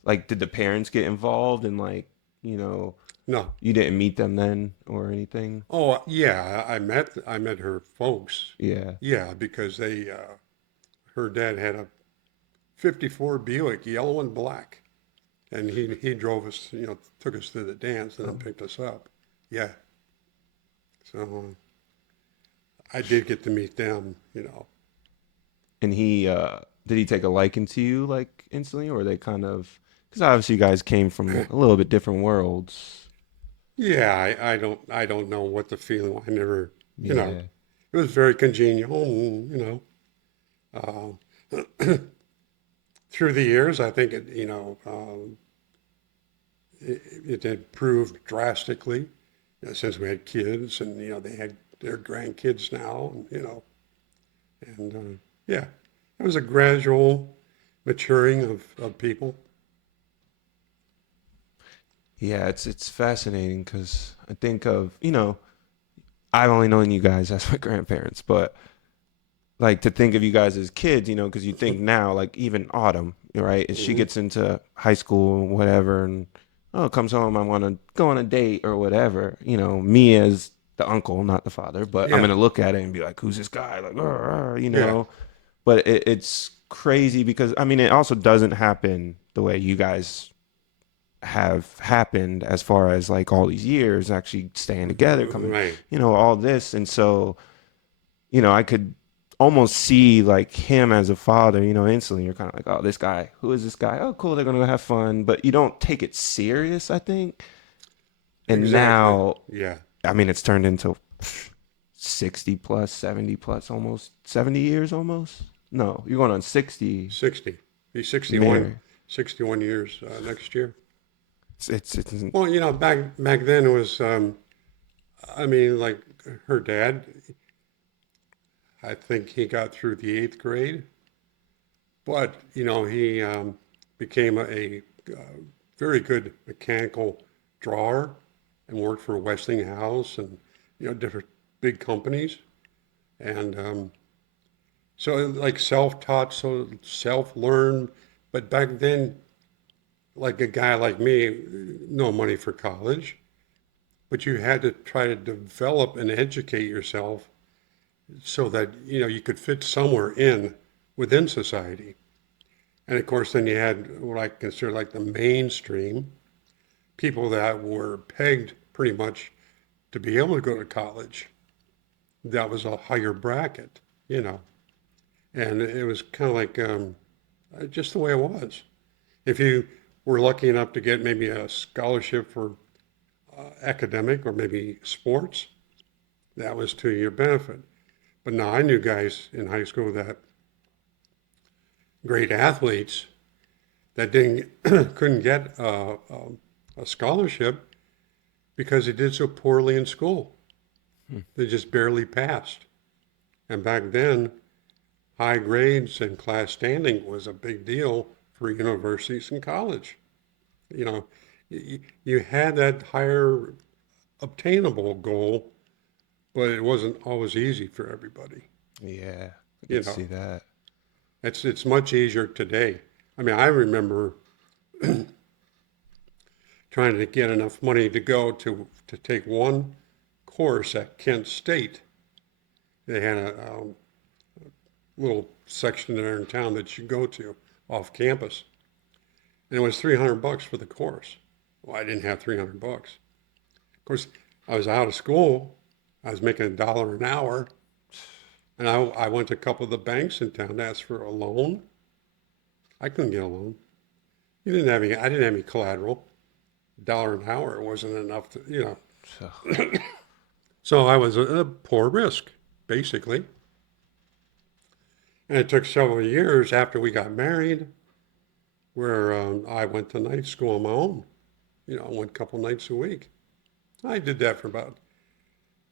like did the parents get involved and like, you know, No, you didn't meet them then or anything? oh yeah, I met her folks. Yeah. Yeah, because her dad had a '54 Buick, yellow and black, and he drove us, you know, took us to the dance and then picked us up. Yeah, so I did get to meet them, you know. And he did he take a liking to you like instantly, or they kind of, because obviously you guys came from a little bit different worlds. Yeah, I don't know what the feeling was. I never, you know, Yeah. it was very congenial, and, you know, through the years, I think it, you know, it improved drastically, you know, since we had kids, and you know, they had their grandkids now, and, you know, and yeah, it was a gradual maturing of people. Yeah, it's fascinating because I think of, you know, I've only known you guys as my grandparents, but like to think of you guys as kids, you know, because you think now, like even Autumn, right? As she Hmm. gets into high school and whatever, and oh, comes home, I want to go on a date or whatever. You know, me as the uncle, not the father, but I'm Yeah, gonna look at it and be like, who's this guy? Like, you yeah, know. But it's crazy because I mean, it also doesn't happen the way you guys have happened as far as like all these years actually staying together, coming, right. you know, all this, and so you know, I could almost see like him as a father, you know, instantly. You're kind of like, oh, this guy, who is this guy? Oh, cool, they're gonna go have fun, but you don't take it serious, I think. And Exactly. now, Yeah. I mean, it's turned into 60 plus, 70 plus, almost 70 years almost. No, you're going on 60 60. He's 61, married. 61 years next year. It's Well, you know, back then it was, I mean, like her dad, I think he got through the eighth grade, but, you know, he became a very good mechanical drawer and worked for Westinghouse and, you know, different big companies. And so like self-taught, so self-learned. But back then, like a guy like me, no money for college, but you had to try to develop and educate yourself so that, you know, you could fit somewhere in within society. And of course, then you had what I consider like the mainstream people that were pegged pretty much to be able to go to college. That was a higher bracket, you know, and it was kind of like just the way it was. If you were lucky enough to get maybe a scholarship for academic or maybe sports, that was to your benefit. But now I knew guys in high school that great athletes that didn't couldn't get a scholarship because they did so poorly in school. They just barely passed. And back then, high grades and class standing was a big deal for universities and college. You know, you had that higher obtainable goal, but it wasn't always easy for everybody. yeah, I You could see know, that. it's much easier today. I mean, I remember trying to get enough money to go to take one course at Kent State. They had a little section there in town that you go to off campus, and it was $300 for the course. Well, I didn't have $300. Of course, I was out of school. I was making $1 an hour, And I went to a couple of the banks in town to ask for a loan. I couldn't get a loan. You didn't have any, I didn't have any collateral. Dollar an hour wasn't enough to, you know. So, So I was a poor risk, basically. And it took several years after we got married where I went to night school on my own. You know, I went a couple nights a week. I did that for about,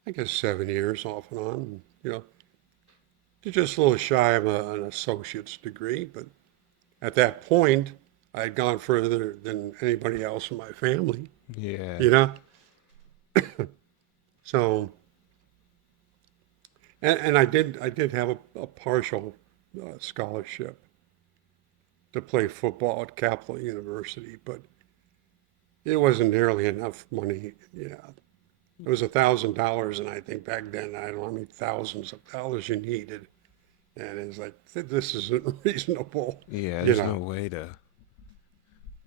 I guess, 7 years off and on. You know, just a little shy of an associate's degree. But at that point, I had gone further than anybody else in my family, yeah. you know? So, and I did have a partial scholarship to play football at Capital University, but it wasn't nearly enough money. Yeah, it was $1,000, and I think back then I don't know how many thousands of dollars you needed, and it's like this isn't reasonable, Yeah, you there's no know. way to.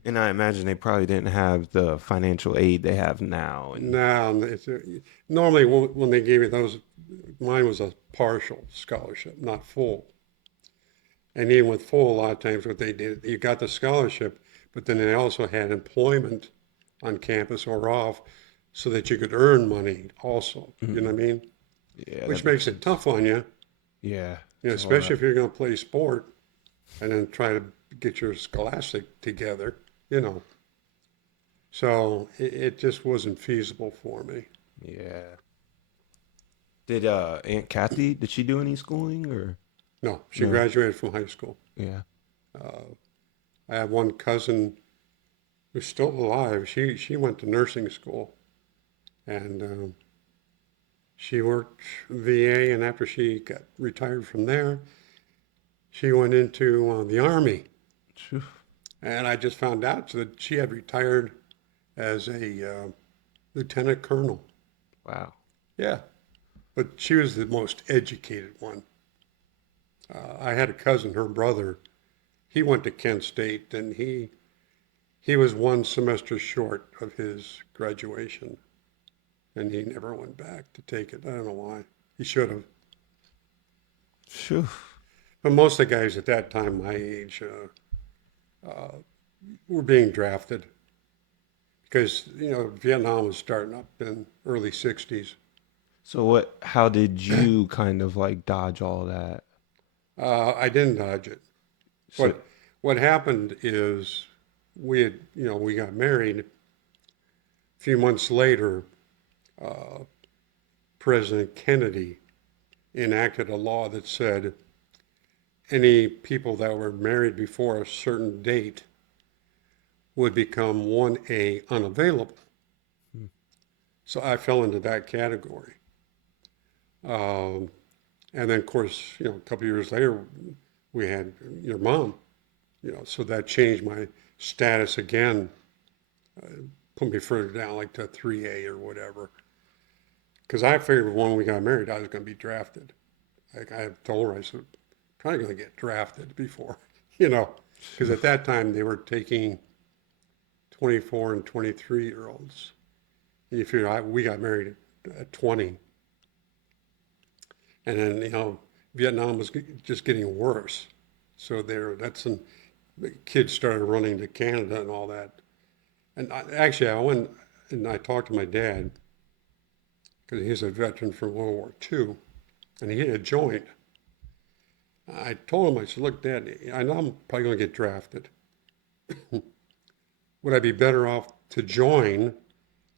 And I imagine they probably didn't have the financial aid they have now. And Now, normally when they gave me those, mine was a partial scholarship, not full. And even with full, a lot of times what they did, you got the scholarship, but then they also had employment on campus or off so that you could earn money also. You know mm, what I mean? yeah, Which that makes makes it sense. tough on you, Yeah, you know, it's a lot. especially if you're going to play sport and then try to get your scholastic together, you know. So it just wasn't feasible for me. Yeah. Did Aunt Kathy, did she do any schooling or No, she no? graduated from high school. Yeah. I have one cousin who's still alive. She went to nursing school and she worked VA, and after she got retired from there, she went into the Army. Phew. And I just found out that she had retired as a lieutenant colonel. Wow. Yeah, but she was the most educated one. I had a cousin, her brother. He went to Kent State, and he was one semester short of his graduation, and he never went back to take it. I don't know why. He should have. Phew. But most of the guys at that time, my age, were being drafted because you know Vietnam was starting up in early '60s. So how did you kind of like dodge all that? I didn't dodge it. So, What happened is we had you know we got married. A few months later, President Kennedy enacted a law that said any people that were married before a certain date would become 1A unavailable. So I fell into that category. Um, and then, of course, you know, a couple of years later, we had your mom, you know, so that changed my status again, put me further down, like to 3A or whatever. Because I figured when we got married, I was going to be drafted. Like I told her, I said, probably going to get drafted before, you know, because at that time they were taking 24 and 23-year-olds. And you figure we got married at 20. And then, you know, Vietnam was just getting worse. So that's when the kids started running to Canada and all that. And actually, I went and I talked to my dad because he's a veteran from World War II, and he had joined. I told him, I said, look, Dad, I know I'm probably going to get drafted. Would I be better off to join,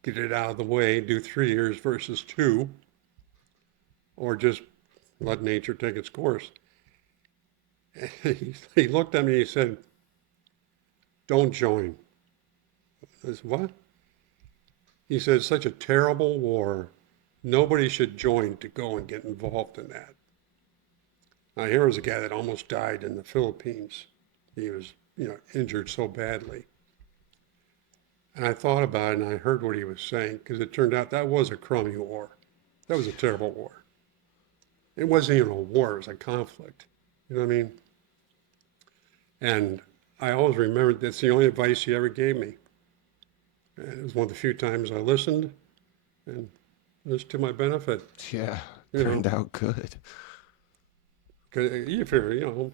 get it out of the way, do 3 years versus two, or just let nature take its course? He looked at me and he said, don't join. I said, what? He said, it's such a terrible war. Nobody should join to go and get involved in that. Now, here was a guy that almost died in the Philippines. He was, you know, injured so badly. And I thought about it and I heard what he was saying because it turned out that was a crummy war. That was a terrible war. It wasn't even a war, it was a conflict. You know what I mean? And I always remembered that's the only advice he ever gave me. And it was one of the few times I listened, and it was to my benefit, yeah, you know. turned out good. 'Cause you figure,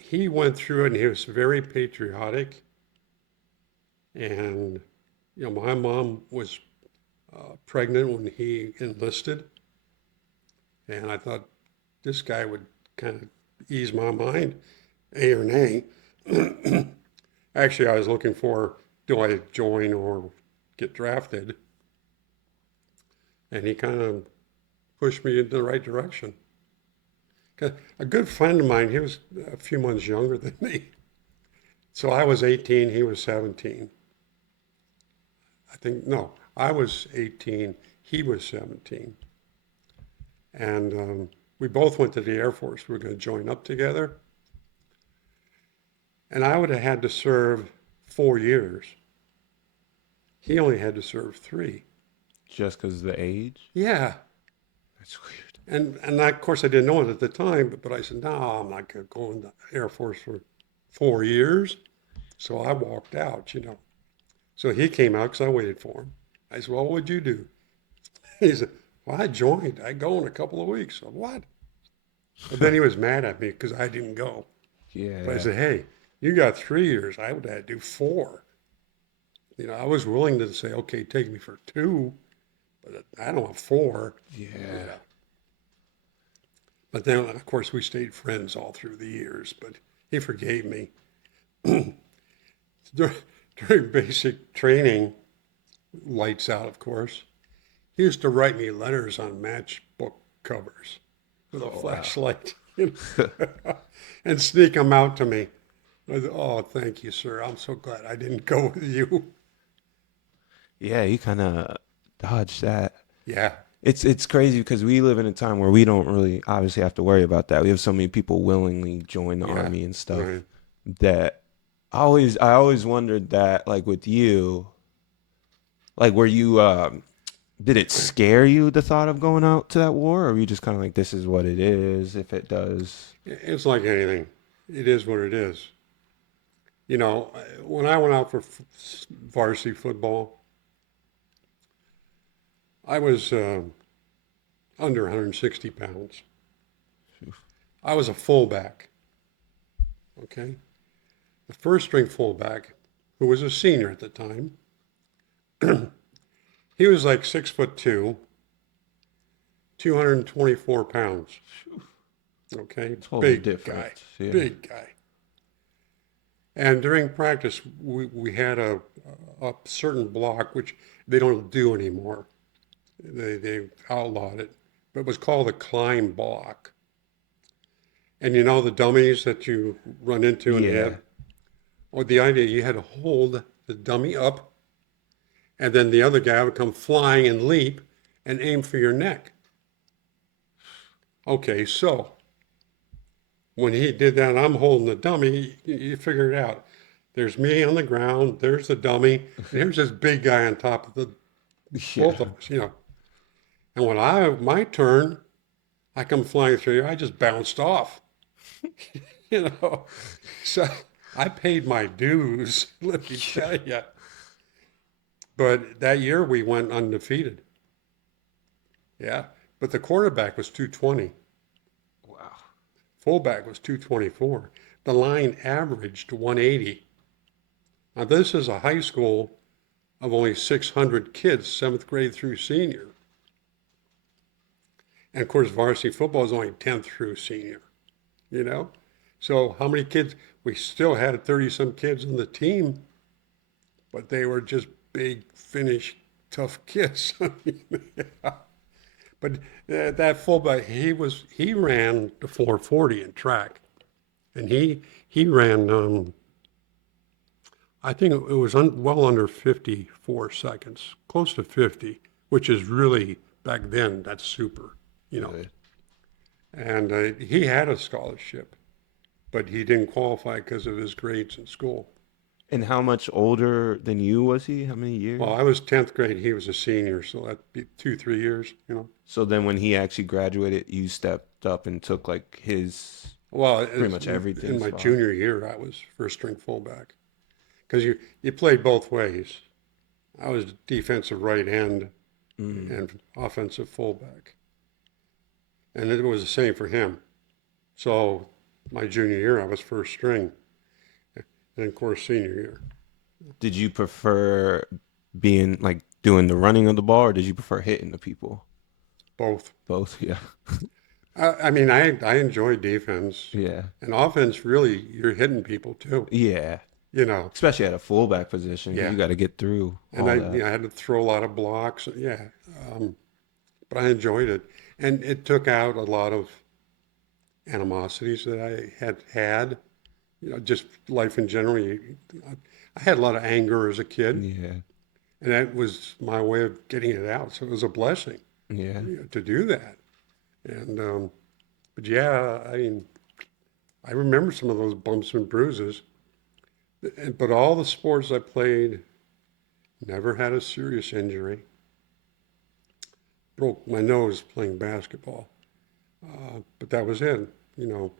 he went through it and he was very patriotic. And, my mom was pregnant when he enlisted. And I thought this guy would kind of ease my mind, A or nay. Actually, I was looking for, do I join or get drafted? And he kind of pushed me in the right direction. 'Cause a good friend of mine, he was a few months younger than me. So I was 18, he was 17. I think, no, I was 18, he was 17. And we both went to the Air Force. We were going to join up together. And I would have had to serve 4 years. He only had to serve 3. Just because of the age? Yeah. That's weird. And of course, I didn't know it at the time, but I said, no, I'm not going to go in the Air Force for 4 years. So I walked out. So he came out because I waited for him. I said, well, what would you do? He said, well, I joined. I go in a couple of weeks. I said, what? But then he was mad at me because I didn't go. Yeah. But I said, hey, you got 3 years. I would have to do 4. I was willing to say, okay, take me for 2, but I don't want 4. Yeah. But then, of course, we stayed friends all through the years, but he forgave me. During basic training, lights out, of course, he used to write me letters on matchbook covers with a flashlight and sneak them out to me. I said, oh, thank you, sir. I'm so glad I didn't go with you. Yeah, you kind of dodged that. Yeah. It's crazy because we live in a time where we don't really obviously have to worry about that. We have so many people willingly join the Yeah, army and stuff right. that I always wondered that, like with you, like were you did it scare you, the thought of going out to that war, or were you just kind of like, this is what it is if it does? It's like anything. It is what it is. When I went out for varsity football, I was under 160 pounds. I was a fullback. Okay. The first string fullback, who was a senior at the time, he was like 6'2", 224 pounds. Okay. Totally Big different. guy. Yeah. Big guy. And during practice, we had a certain block, which they don't do anymore. They outlawed it, but it was called a climb block. And the dummies that you run into in the Yeah. head? Or the idea you had to hold the dummy up, and then the other guy would come flying and leap and aim for your neck. Okay, so when he did that, I'm holding the dummy, you figure it out. There's me on the ground, there's the dummy, and here's this big guy on top of both of us. And when my turn, I come flying through, I just bounced off. So I paid my dues, let me tell you. But that year we went undefeated. Yeah, but the quarterback was 220. Wow. Fullback was 224. The line averaged 180. Now this is a high school of only 600 kids, 7th grade through senior. And of course, varsity football is only 10th through senior. So how many kids? We still had 30-some kids on the team, but they were just big, finished, tough kids. Yeah. But that fullback, he ran the 440 in track, and he ran, I think it was well under 54 seconds, close to 50, which is really, back then, that's super. Good. And he had a scholarship, but he didn't qualify because of his grades in school. And how much older than you was he? How many years? Well, I was 10th grade, he was a senior, so that'd be 2, 3 years. So then when he actually graduated, you stepped up and took like his Well, pretty much everything. in my junior year, I was first string fullback because you played both ways. I was defensive right end and offensive fullback. and it was the same for him. So my junior year, I was first string, and of course senior year, Did you prefer being like doing the running of the ball, or did you prefer hitting the people? both. Both, yeah. I mean, I enjoy defense Yeah. and offense. Really, you're hitting people too. Yeah. You know, Especially at a fullback position, because yeah. you got to get through And all that. I had to throw a lot of blocks. Yeah, um, but I enjoyed it, and it took out a lot of animosities that I had. You know, just life in general. I had a lot of anger as a kid, Yeah. and that was my way of getting it out. So it was a blessing, Yeah. you know, to do that. And but yeah, I mean, I remember some of those bumps and bruises. But all the sports I played, never had a serious injury. Broke my nose playing basketball, but that was it. You know,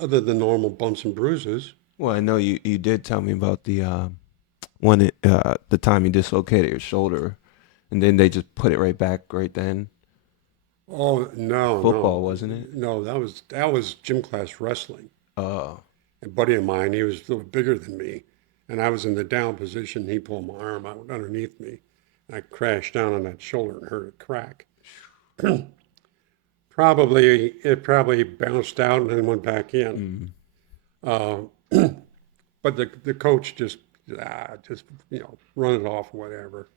other than normal bumps and bruises. Well, I know you did tell me about the time you dislocated your shoulder, and then they just put it right back right then. Oh no, Football, no, wasn't it? no! That was gym class wrestling. Oh, A buddy of mine, he was a little bigger than me, and I was in the down position. He pulled my arm out underneath me, and I crashed down on that shoulder and heard it crack. It probably bounced out and then went back in. mm, Uh, but the coach just run it off, whatever.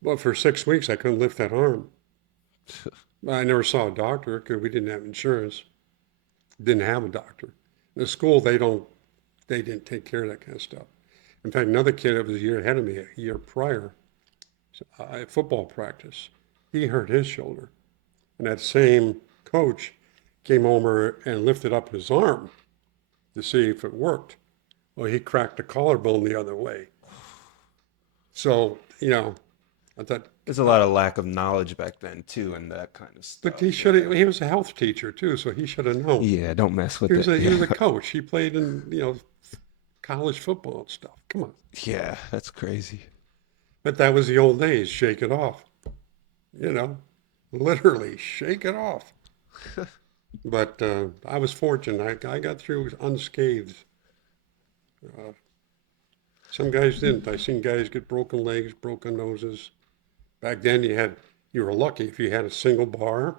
But for 6 weeks, I couldn't lift that arm. I never saw a doctor because we didn't have insurance. Didn't have a doctor. In the school, they didn't take care of that kind of stuff. In fact, another kid that was a year ahead of me, a year prior, at football practice, he hurt his shoulder, and that same coach came over and lifted up his arm to see if it worked. Well, he cracked the collarbone the other way. So, I thought, there's a lot of lack of knowledge back then too, and that kind of but stuff. he was a health teacher too, so he should have known. Yeah, don't mess He with was it. he was Yeah, a coach. He played in, college football and stuff. Come on. yeah, that's crazy. But that was the old days. Shake it off. You know, literally shake it off. But I was fortunate. I got through unscathed. Uh, some guys didn't. I seen guys get broken legs, broken noses. Back then, you were lucky if you had a single bar.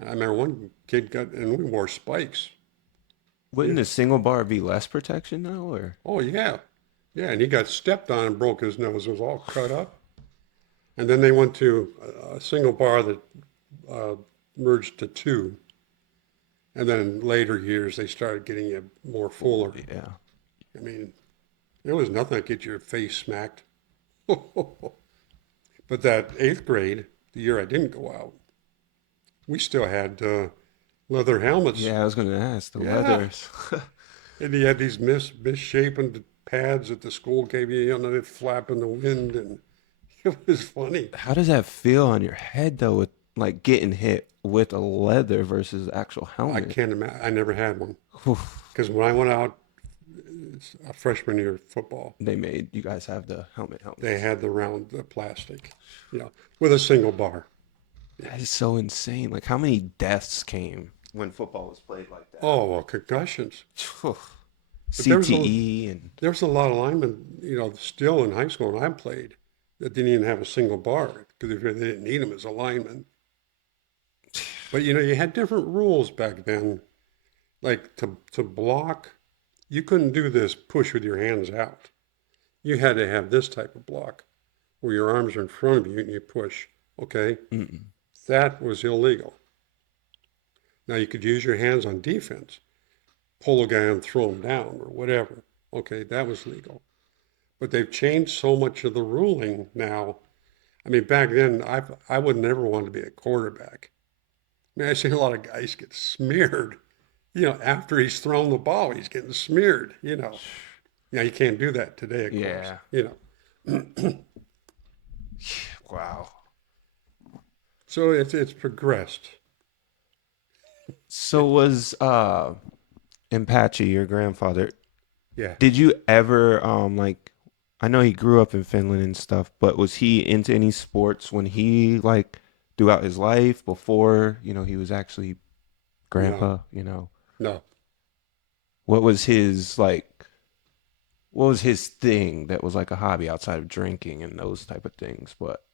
I remember one kid and we wore spikes. Wouldn't a single bar be less protection though, or? Oh yeah, yeah, and he got stepped on and broke his nose. It was all cut up. And then they went to a single bar that uh, merged to two. And then in later years, they started getting it more fuller. Yeah. I mean, there was nothing that get your face smacked. But that eighth grade, the year I didn't go out, we still had leather helmets. Yeah, I was gonna ask the Yeah. leathers. And he had these misshapen pads that the school gave you, they'd flap in the wind. And it was funny. How does that feel on your head though, with like getting hit with a leather versus actual I helmet? can't imagine. I never had one. Oof. Because when I went out, a freshman year of football, They made you guys have the helmet. they had the plastic, with a single bar. That is so insane. Like, how many deaths came when football was played like that? Oh, well, concussions. Oof. But there was CTE and There was a lot of linemen, still in high school when I played, that didn't even have a single bar because they didn't need them as a lineman. But you had different rules back then. Like to block, you couldn't do this push with your hands out. You had to have this type of block where your arms are in front of you and you push. Okay, mm-mm. that was illegal. Now you could use your hands on defense, pull a guy and throw him down or whatever. Okay, that was legal. But they've changed so much of the ruling now. I mean, back then I would never want to be a quarterback. I mean, I see a lot of guys get smeared. After he's thrown the ball, he's getting smeared. Now you can't do that today, of course. Yeah. Wow. So it's progressed. So was Apache your grandfather? Yeah. Did you ever like? I know he grew up in Finland and stuff, but was he into any sports when he like throughout his life before, he was actually No, grandpa, no. What was his like what was his thing that was like a hobby outside of drinking and those type of things? But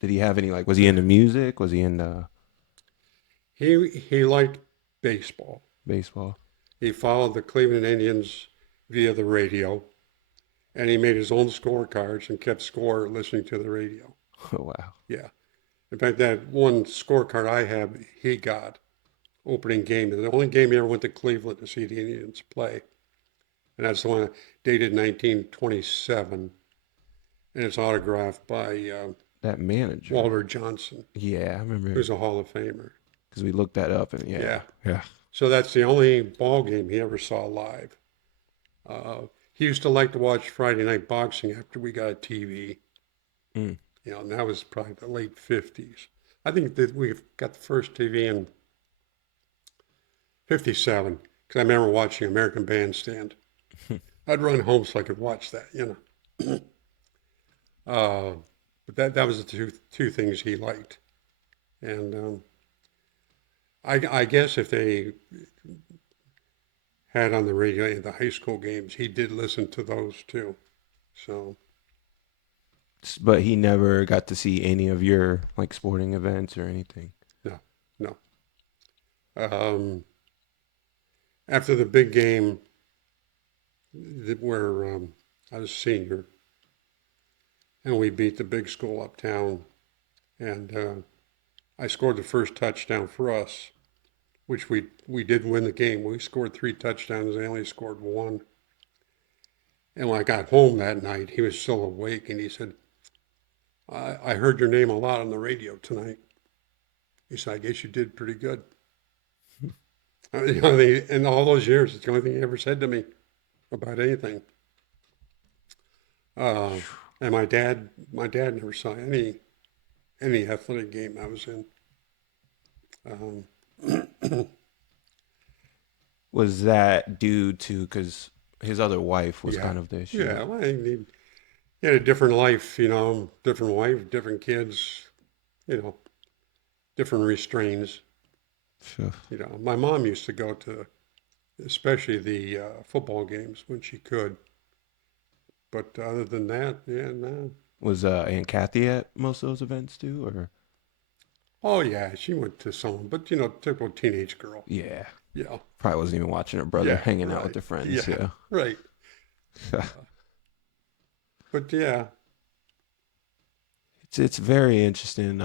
did he have any like was he into music? Was he into He liked baseball. baseball? He followed the Cleveland Indians via the radio, and he made his own scorecards and kept score listening to the radio. Oh, wow. Yeah. In fact, that one scorecard I have, he got opening game. The only game he ever went to Cleveland to see the Indians play. And that's the one dated 1927. And it's autographed by That manager. Walter Johnson, Yeah, I remember who's a Hall of Famer. because we looked that up and yeah. Yeah. Yeah. So that's the only ball game he ever saw live. He used to like to watch Friday night boxing after we got a TV. Mm. And that was probably the late 50s. I think that we got the first TV in 57, because I remember watching American Bandstand. I'd run home so I could watch that. Uh, but that was the two things he liked. And I guess if they had on the radio in the high school games, he did listen to those too. So, But he never got to see any of your like sporting events or anything. no, no. Um, After the big game where I was a senior, and we beat the big school uptown, and I scored the first touchdown for us, which we did win the game. We scored 3 touchdowns. They only scored one. And when I got home that night, he was still awake, and he said, I heard your name a lot on the radio tonight. He said, I guess you did pretty good. In all those years, it's the only thing he ever said to me about anything. And my dad never saw any athletic game I was in. Was that due to because his other wife was Yeah, kind of the issue? yeah. Well, he had a different life, different wife, different kids, you know, different restraints. Sure. My mom used to go to, especially the football games when she could. But other than that, yeah, no. Was Aunt Kathy at most of those events too, or Oh yeah, she went to some, but typical teenage girl. yeah, Yeah, probably wasn't even watching her brother yeah, hanging out with right. their friends. Yeah, right. Yeah, But yeah, it's very interesting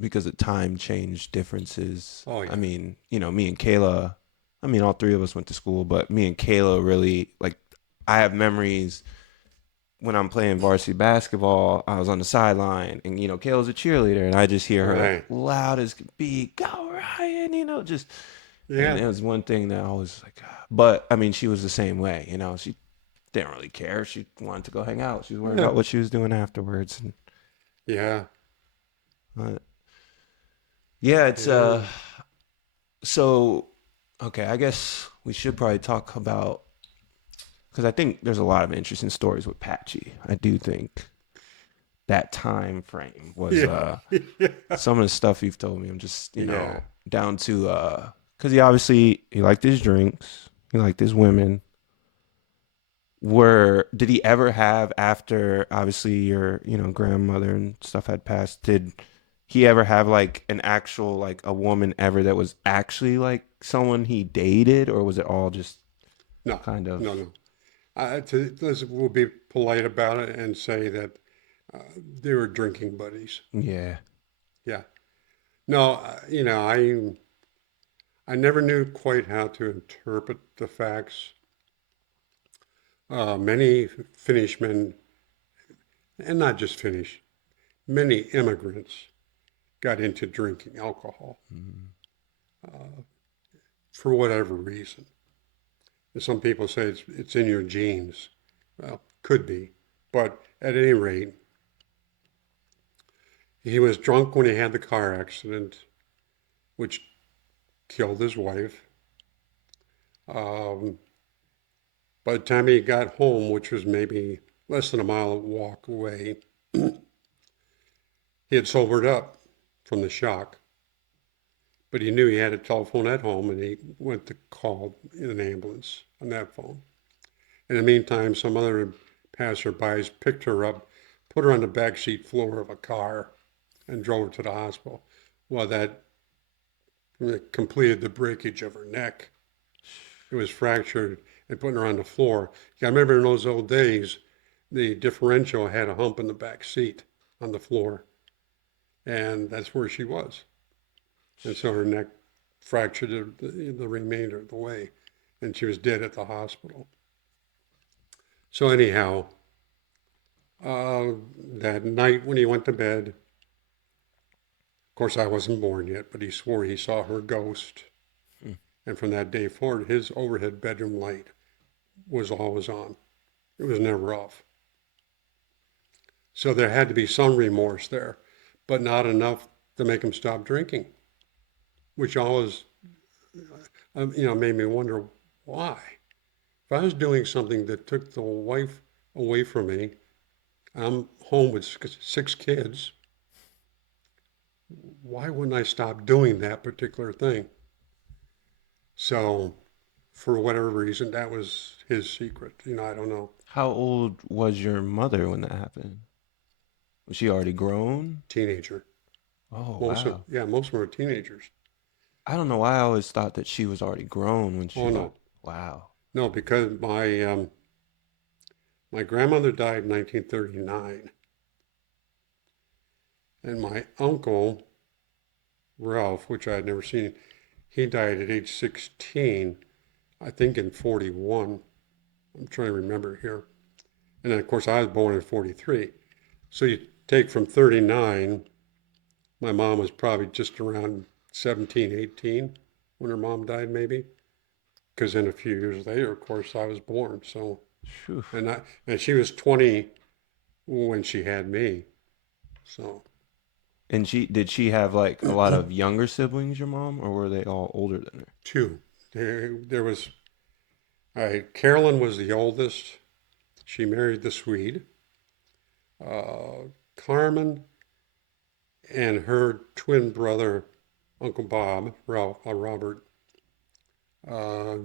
because of time change differences. oh yeah, I mean, me and Kayla. I mean, all three of us went to school, but me and Kayla really like. I have memories when I'm playing varsity basketball. I was on the sideline, and Kayla's a cheerleader, and I just hear her right. loud as could be, "Go Ryan!" Just. And Yeah, it was one thing that I was like, ah. But I mean, she was the same way. She didn't really care. She wanted to go hang out. She was worried yeah, about what she was doing afterwards. And yeah, uh, yeah, it's yeah. so okay. I guess we should probably talk about because I think there's a lot of interesting stories with Patchy. I do think that time frame was Yeah, yeah, some of the stuff you've told me. I'm just yeah. down to because he liked his drinks, he liked his women. Did he ever have after obviously your grandmother and stuff had passed, did he ever have like an actual like a woman ever that was actually like someone he dated, or was it all just No, kind of no, no. We'll be polite about it and say that they were drinking buddies. yeah. Yeah. No, I never knew quite how to interpret the facts. Many Finnish men, and not just Finnish, many immigrants got into drinking alcohol Mm. for whatever reason. And some people say it's in your genes. Well, could be. But at any rate, he was drunk when he had the car accident, which killed his wife. Um, by the time he got home, which was maybe less than a mile walk away, he had sobered up. from the shock. But he knew he had a telephone at home, and he went to call an ambulance on that phone. In the meantime, some other passerbys picked her up, put her on the back seat floor of a car, and drove her to the hospital. Well, that completed the breakage of her neck. It was fractured and putting her on the floor. I remember in those old days, the differential had a hump in the back seat on the floor, and that's where she was. And so her neck fractured the remainder of the way, and she was dead at the hospital. So anyhow, that night when he went to bed, of course I wasn't born yet, but he swore he saw her ghost. And from that day forward, his overhead bedroom light was always on. It was never off. So there had to be some remorse there, but not enough to make him stop drinking, which always, made me wonder why. If I was doing something that took the wife away from me, I'm home with 6 kids, why wouldn't I stop doing that particular thing? So, for whatever reason, that was his secret. I don't know. How old was your mother when that happened? Was she already grown? Teenager. Oh, Most of wow. yeah, most of them are teenagers. I don't know why I always thought that she was already grown when Oh she got. no, Wow. no, because my grandmother died in 1939, and my uncle Ralph, which I had never seen, he died at age 16, I think in 41. I'm trying to remember here. And then, of course, I was born in 43. So you take from 39, my mom was probably just around 17, 18 when her mom died, maybe. Because then a few years later, of course, I was born. So, Phew. and she was 20 when she had me. So, And did she have like a lot of younger siblings, your mom, or were they all older than her? two. There was, all right, Carolyn was the oldest. She married the Swede. Carmen and her twin brother, Uncle Bob, Robert,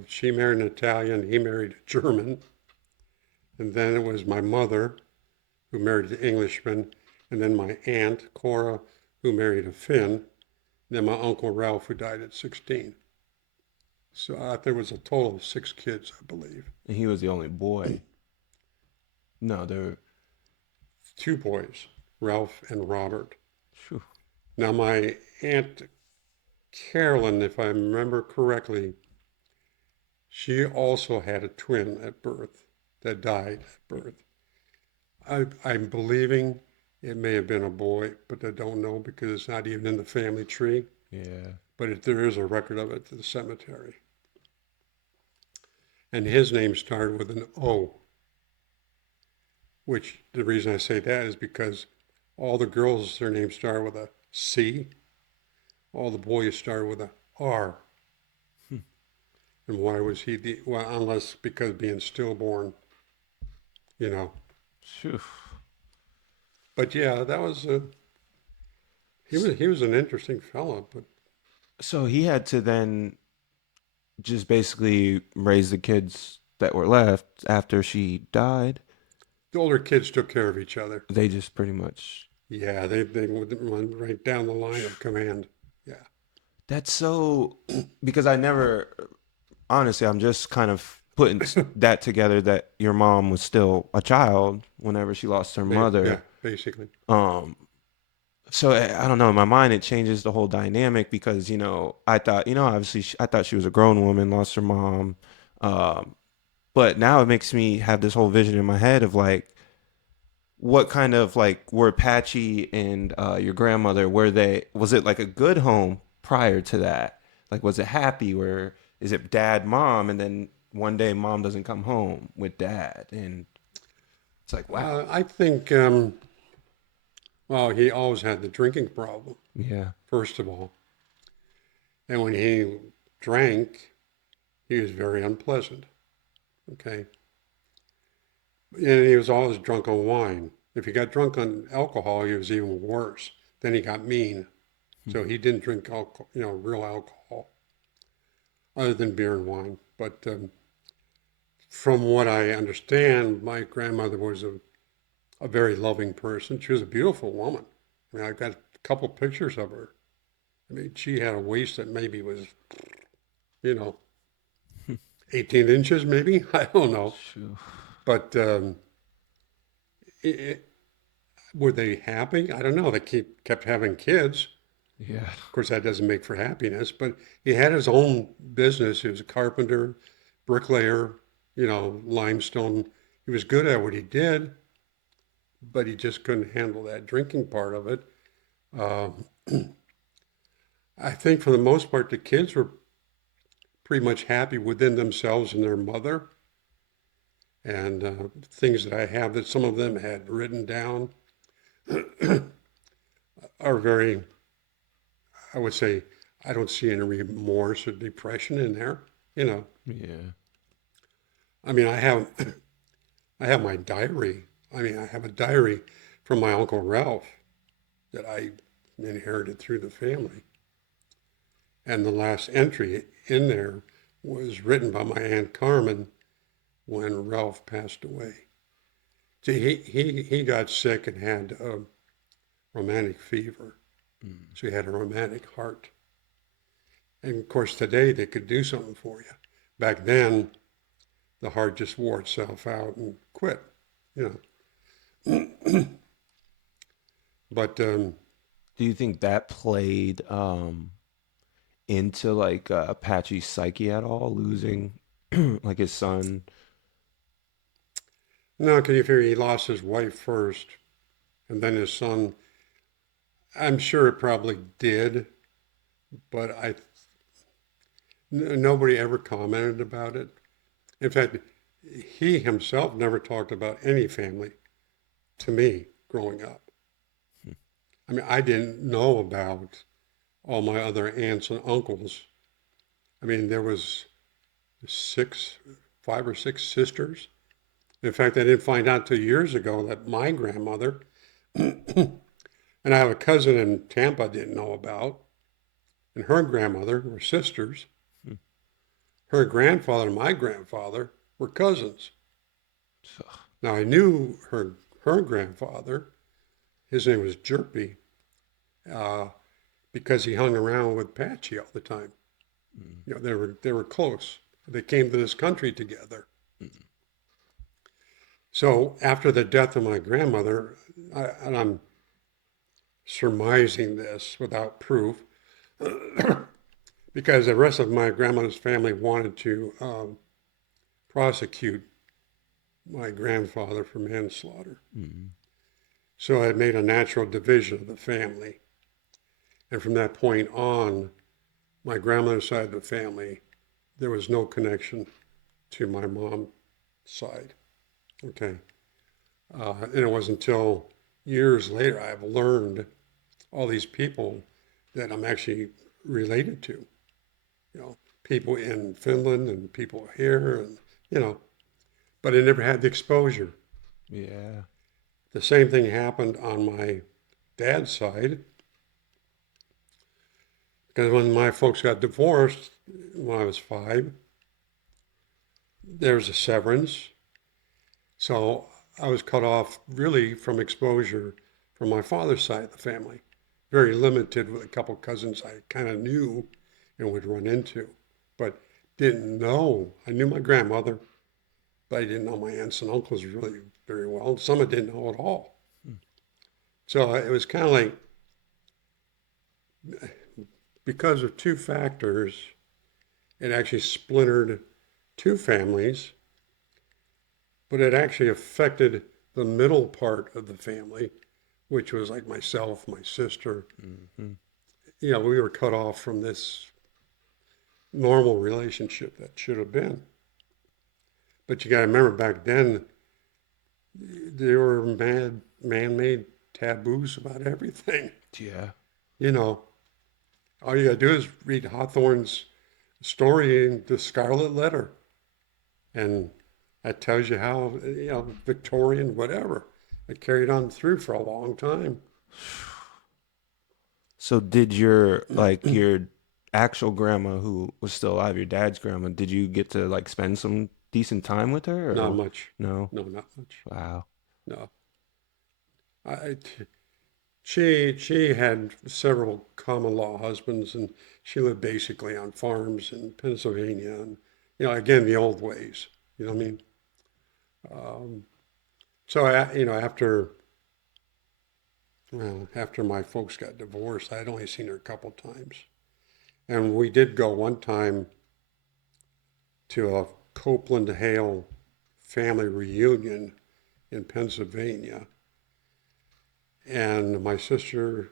she married an Italian, he married a German. And then it was my mother, who married an Englishman, and then my aunt, Cora, who married a Finn, and then my uncle Ralph, who died at 16. So there was a total of 6 kids, I believe. And he was the only boy. No, there. 2 boys, Ralph and Robert. Phew. Now, my aunt Carolyn, if I remember correctly, she also had a twin at birth that died at birth. I'm believing it may have been a boy, but I don't know because it's not even in the family tree. Yeah. But there is a record of it to the cemetery. And his name started with an O, which the reason I say that is because all the girls, their names start with a C. All the boys start with a R. And why was he well, unless because being stillborn, you know. Phew. But yeah, that was he was an interesting fellow, but So he had to then just basically raise the kids that were left after she died. the older kids took care of each other. They just pretty much. Yeah, they would run right down the line of command. Yeah. That's so. Because I never. Honestly, I'm just kind of putting that together that your mom was still a child whenever she lost her Yeah, mother. basically. Um, so I don't know. In my mind, it changes the whole dynamic because I thought obviously I thought she was a grown woman, lost her mom, um, but now it makes me have this whole vision in my head of like what kind of like were Patchy and your grandmother, was it like a good home prior to that? Like was it happy, or is it dad mom and then one day mom doesn't come home with dad and it's like wow. I think well, he always had the drinking problem, Yeah. first of all. And when he drank, he was very unpleasant. Okay. And he was always drunk on wine. If he got drunk on alcohol, he was even worse. Then he got mean. So he didn't drink alcohol, real alcohol other than beer and wine. But from what I understand, my grandmother was a very loving person. She was a beautiful woman. I mean, I've got a couple pictures of her. I mean, she had a waist that maybe was, you know, 18 inches, maybe. I don't know. Phew. But it, were they happy? I don't know. They kept having kids. Yeah. Of course, that doesn't make for happiness, but he had his own business. He was a carpenter, bricklayer, limestone. He was good at what he did, but he just couldn't handle that drinking part of it. Um, I think for the most part, the kids were pretty much happy within themselves and their mother. And things that I have that some of them had written down are very, I would say, I don't see any remorse or depression in there. You know, Yeah. I mean, I have my diary. I mean, I have a diary from my Uncle Ralph that I inherited through the family. And the last entry in there was written by my Aunt Carmen when Ralph passed away. See, he got sick and had romantic fever. So he had a romantic heart. And of course, today they could do something for you. Back then, the heart just wore itself out and quit, you know. But Do you think that played into like Apache's psyche at all, losing like his son? no, can you figure he lost his wife first and then his son? I'm sure it probably did, but nobody ever commented about it. In fact, he himself never talked about any family to me growing up. I mean, I didn't know about all my other aunts and uncles. I mean, there was six, 5 or 6 sisters. In fact, I didn't find out till years ago that my grandmother, and I have a cousin in Tampa I didn't know about, and her grandmother were sisters. Her grandfather and my grandfather were cousins. So, Now I knew her grandfather. His name was Jerpy, uh, because he hung around with Patchy all the time. They were close. They came to this country together. So after the death of my grandmother, and I'm surmising this without proof, because the rest of my grandmother's family wanted to prosecute my grandfather for manslaughter. So I made a natural division of the family. And from that point on, my grandmother's side of the family, there was no connection to my mom's side. Okay. And it wasn't until years later I've learned all these people that I'm actually related to. People in Finland and people here, and but I never had the exposure. yeah. The same thing happened on my dad's side, because when my folks got divorced when I was 5, there was a severance. So I was cut off really from exposure from my father's side of the family. Very limited with a couple cousins I kind of knew and would run into, but didn't know. I knew my grandmother, but I didn't know my aunts and uncles really very well. Some I didn't know at all. So it was kind of like, because of 2 factors, it actually splintered 2 families, but it actually affected the middle part of the family, which was like myself, my sister. We were cut off from this normal relationship that should have been. But you got to remember back then, there were man-made taboos about everything. Yeah. You know, all you got to do is read Hawthorne's story in The Scarlet Letter, and that tells you how, Victorian, whatever, it carried on through for a long time. So did your like your actual grandma who was still alive, your dad's grandma, did you get to like spend some decent time with her Not or much. no? No, not much. Wow. No. I, she had several common law husbands, and she lived basically on farms in Pennsylvania, and again the old ways. You know what I mean? So after my folks got divorced, I'd only seen her a couple times, and we did go one time to a Copeland Hale family reunion in Pennsylvania, and my sister,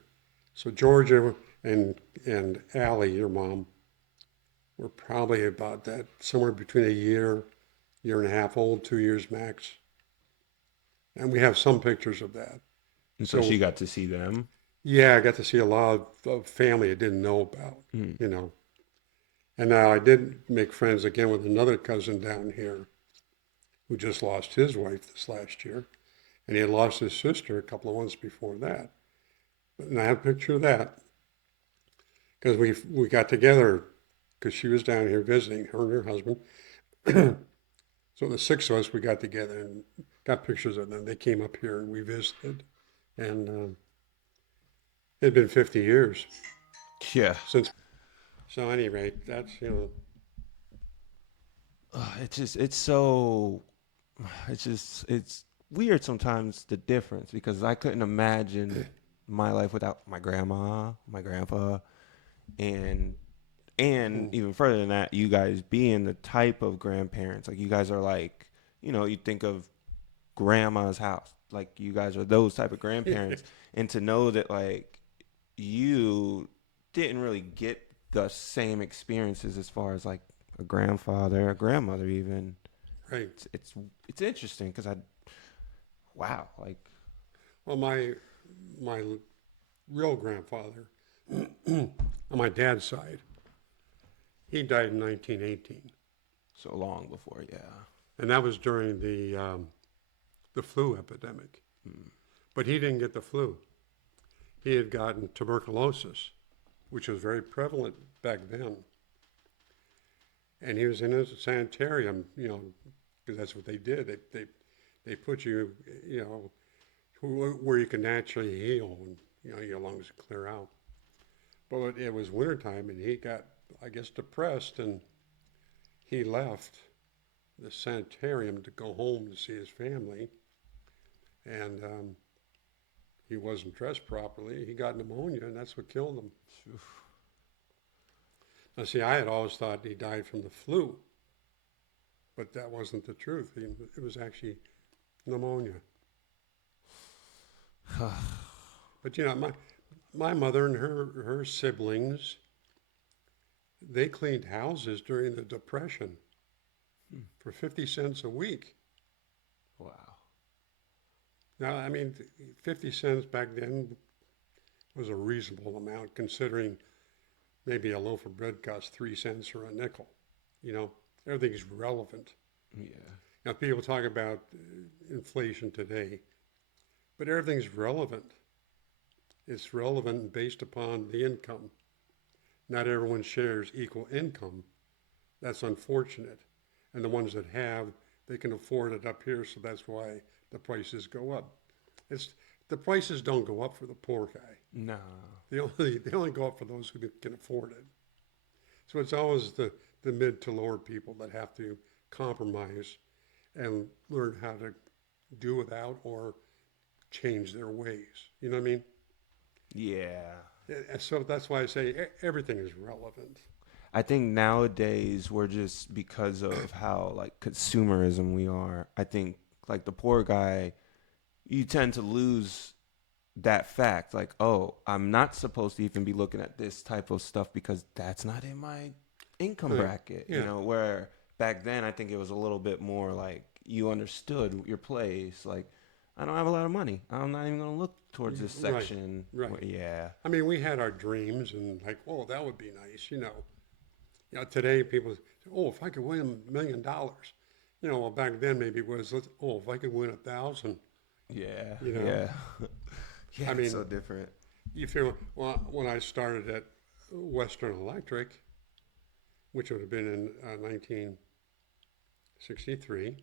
so Georgia and Allie, your mom, were probably about that somewhere between a year and a half old, 2 years max, and we have some pictures of that. And so she So got to see them. yeah, I got to see a lot of family I didn't know about, Mm. you know. And now I did make friends again with another cousin down here who just lost his wife this last year, and he had lost his sister a couple of months before that. And I have a picture of that because we got together because she was down here visiting her and her husband. So the six of us we got together and got pictures of them. They came up here and we visited, and it had been 50 years Yeah. since. So at any rate, that's It's so it's weird sometimes the difference because I couldn't imagine my life without my grandma, my grandpa, and even further than that, you guys being the type of grandparents. Like you guys are like, you think of grandma's house. Like you guys are those type of grandparents. And to know that like you didn't really get the same experiences as far as like a grandfather, a grandmother even. right. It's interesting because wow, like Well, my real grandfather on my dad's side, he died in 1918, so long before, yeah. and that was during the flu epidemic. But he didn't get the flu. He had gotten tuberculosis, which was very prevalent back then. And he was in a sanitarium, because that's what they did. They put you, where you can naturally heal and your lungs clear out. But it was wintertime, and he got, I guess, depressed, and he left the sanitarium to go home to see his family. And he wasn't dressed properly. He got pneumonia, and that's what killed him. Now, see, I had always thought he died from the flu, but that wasn't the truth. It was actually pneumonia. But my mother and her siblings, they cleaned houses during the Depression for 50 cents a week. Wow. Now, I mean, 50 cents back then was a reasonable amount considering maybe a loaf of bread cost 3 cents or a nickel. Everything's relevant. Yeah. Now, people talk about inflation today, but everything's relevant. It's relevant based upon the income. Not everyone shares equal income. That's unfortunate. And the ones that have, they can afford it up here, so that's why the prices go up. The prices don't go up for the poor guy. No. They only go up for those who can afford it. So it's always the mid to lower people that have to compromise and learn how to do without or change their ways. You know what I mean? Yeah. And so that's why I say everything is relevant. I think nowadays we're just because of how like consumerism we are. I think like the poor guy, you tend to lose that fact. Like, oh, I'm not supposed to even be looking at this type of stuff because that's not in my income Right. bracket. Yeah. Where back then I think it was a little bit more like you understood your place. Like, I don't have a lot of money. I'm not even gonna look towards this Right. section. Right. Yeah. I mean, we had our dreams and like, oh, that would be nice. Today people say, oh, if I could win $1 million. Well, back then maybe it was, oh, if I could win 1,000. Yeah. You know? Yeah. Yeah. I It's mean, so different. You feel well, when I started at Western Electric, which would have been in 1963,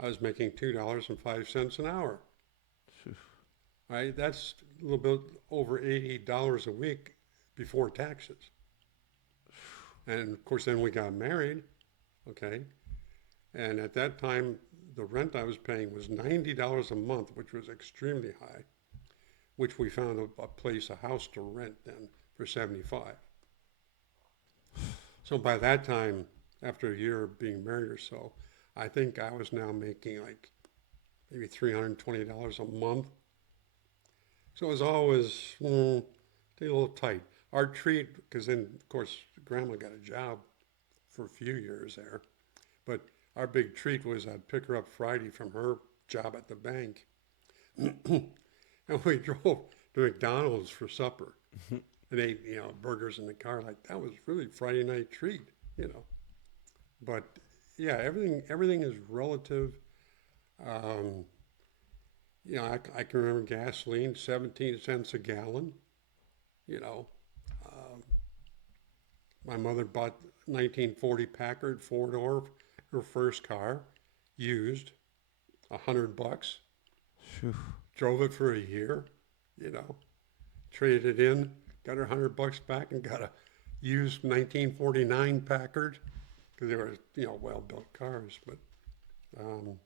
I was making $2.05 an hour. Right, that's a little bit over $80 a week before taxes. And of course, then we got married. Okay, and at that time, the rent I was paying was $90 a month, which was extremely high. Which we found a place, a house to rent then for 75. So by that time, after a year of being married or so, I think I was now making like maybe $320 a month. So it was always a little tight. Our treat, because then of course Grandma got a job for a few years there, but our big treat was I'd pick her up Friday from her job at the bank, and we drove to McDonald's for supper and ate, burgers in the car. Like that was really Friday night treat. But yeah, everything is relative. Um, I can remember gasoline, 17 cents a gallon. You know, my mother bought 1940 Packard four-door, her first car, used, $100. Phew. Drove it for a year, you know, traded it in, got her $100 back, and got a used 1949 Packard because they were, well-built cars. But um,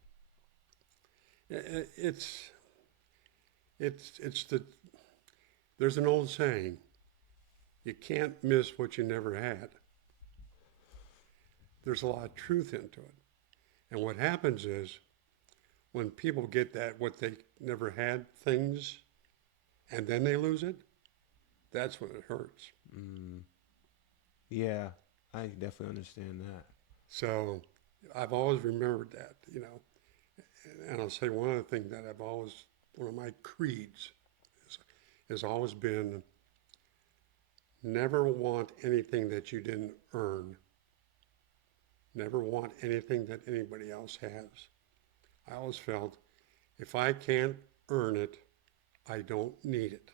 it's the there's an old saying, you can't miss what you never had. There's a lot of truth into it, and what happens is when people get that what they never had things, and then they lose it, that's when it hurts. Yeah, I definitely understand that. So I've always remembered that. And I'll say one other thing that one of my creeds has always been never want anything that you didn't earn. Never want anything that anybody else has. I always felt if I can't earn it, I don't need it.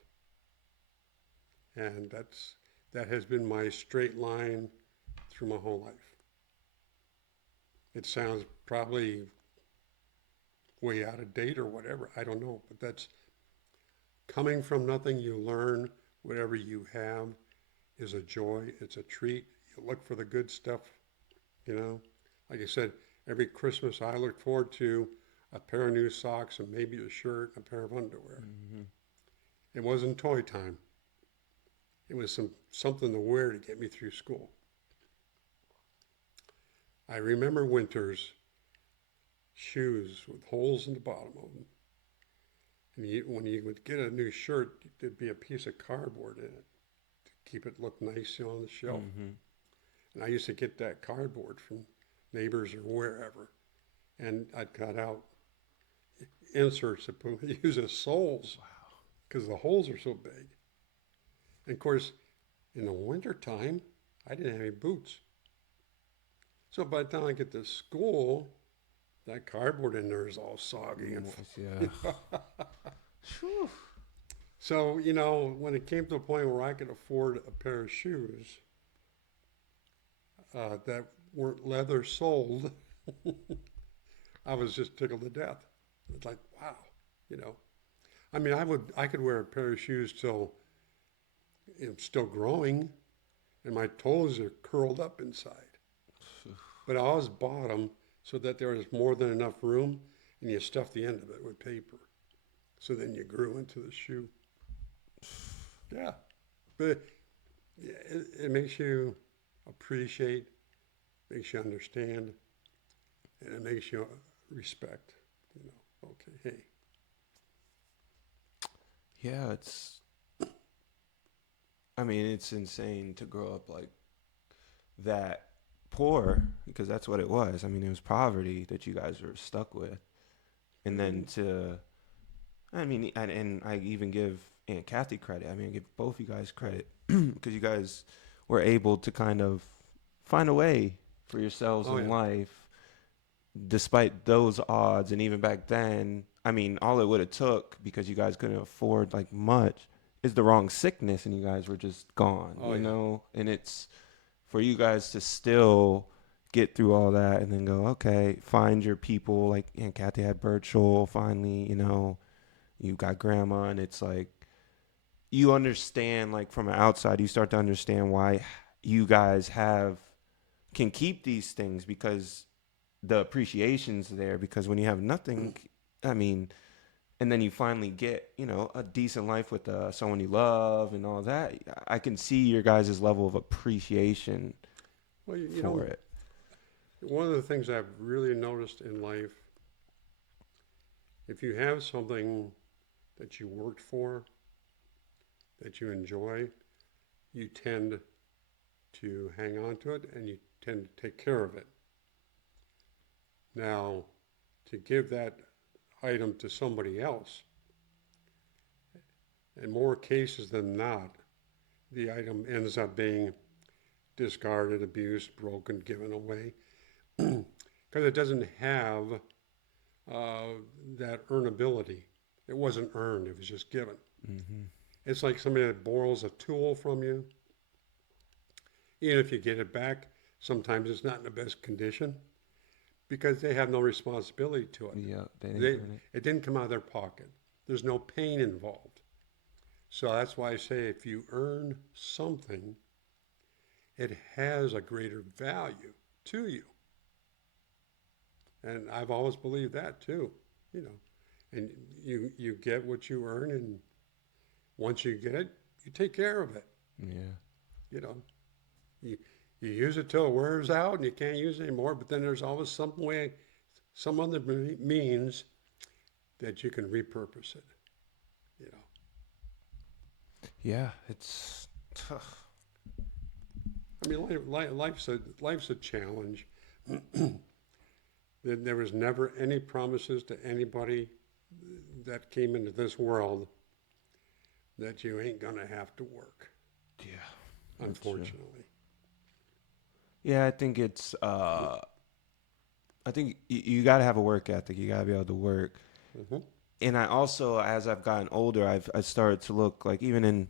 And that has been my straight line through my whole life. It sounds probably way out of date or whatever, I don't know, but that's coming from nothing. You learn whatever you have is a joy, it's a treat. You look for the good stuff. Like I said, every Christmas I look forward to a pair of new socks and maybe a shirt and a pair of underwear. It wasn't toy time. It was something to wear to get me through school. I remember winters, shoes with holes in the bottom of them. And when you would get a new shirt, there'd be a piece of cardboard in it to keep it look nice on the shelf. And I used to get that cardboard from neighbors or wherever. And I'd cut out inserts to use as soles because the holes are so big. And of course, in the wintertime, I didn't have any boots. So by the time I get to school, that cardboard in there is all soggy. Yeah. Phew. So, when it came to a point where I could afford a pair of shoes that weren't leather soled, I was just tickled to death. It's like, wow. I mean, I could wear a pair of shoes till I'm still growing, and my toes are curled up inside. But I always bought them so that there was more than enough room, and you stuff the end of it with paper. So then you grew into the shoe. Yeah, but it makes you appreciate, makes you understand, and it makes you respect. Okay, hey. Yeah, it's insane to grow up like that poor, because that's what it was. I mean, it was poverty that you guys were stuck with. And then and I even give Aunt Kathy credit. I mean, I give both you guys credit because you guys were able to kind of find a way for yourselves in life despite those odds. And even back then, I mean, all it would have took, because you guys couldn't afford like much, is the wrong sickness and you guys were just gone, Oh, you yeah. know? And it's for you guys to still get through all that and then go, okay, find your people. Like Aunt Kathy had Birchall, finally, you know, you got grandma, and it's like you understand, like from the outside, you start to understand why you guys can keep these things because the appreciation's there. Because when you have nothing, I mean, and then you finally get, you know, a decent life with someone you love and all that, I can see your guys' level of appreciation Well, you for know, it. one of the things I've really noticed in life, if you have something that you worked for, that you enjoy, you tend to hang on to it and you tend to take care of it. Now, to give that item to somebody else, in more cases than not, the item ends up being discarded, abused, broken, given away, because it doesn't have that earnability. It wasn't earned, it was just given. Mm-hmm. It's like somebody that borrows a tool from you. Even if you get it back, sometimes it's not in the best condition because they have no responsibility to it. Yeah, they didn't They, earn it. it didn't come out of their pocket. There's no pain involved. So that's why I say if you earn something, it has a greater value to you. And I've always believed that too, you know. And you get what you earn, and once you get it, you take care of it. Yeah. You know, you you use it till it wears out, and you can't use it anymore. But then there's always some way, some other means that you can repurpose it. You know. Yeah, it's tough. I mean, life's a challenge. There was never any promises to anybody that came into this world that you ain't gonna have to work. Yeah, that's true. Unfortunately. Yeah, I think I think you got to have a work ethic. You got to be able to work. Hmm. And I also, as I've gotten older, I started to look like even in.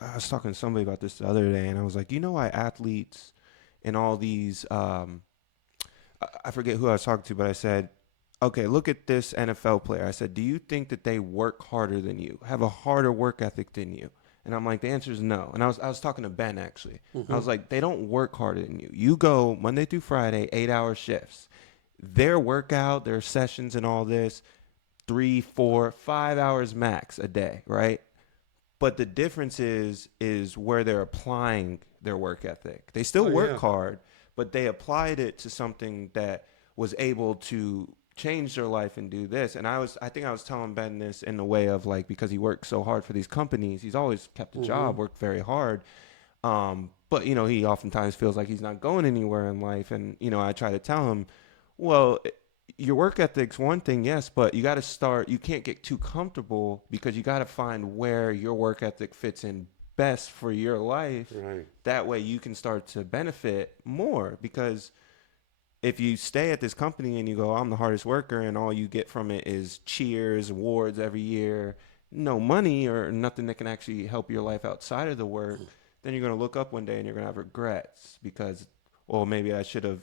I was talking to somebody about this the other day, and I was like, you know why athletes and all these I forget who I was talking to, but I said, okay, look at this NFL player. I said, do you think that they work harder than you, have a harder work ethic than you? And I'm like, the answer is no. And I was talking to Ben actually. I Hmm. was like, they don't work harder than you. You go Monday through Friday, 8 hour shifts. Their workout, their sessions, and all this, 3, 4, 5 hours max a day, right? But the difference is where they're applying their work ethic. They Oh still work yeah. hard, but they applied it to something that was able to change their life and do this. And I think I was telling Ben this in the way of like because he worked so hard for these companies, he's always kept a Hmm. job, worked very hard. But you know, he oftentimes feels like he's not going anywhere in life. And you know, I try to tell him, well, your work ethic's one thing, yes, but you got to start. You can't get too comfortable because you got to find where your work ethic fits in best for your life. Right. That way, you can start to benefit more. Because if you stay at this company and you go, I'm the hardest worker, and all you get from it is cheers, awards every year, no money or nothing that can actually help your life outside of the work, then you're going to look up one day and you're going to have regrets because, well, maybe I should have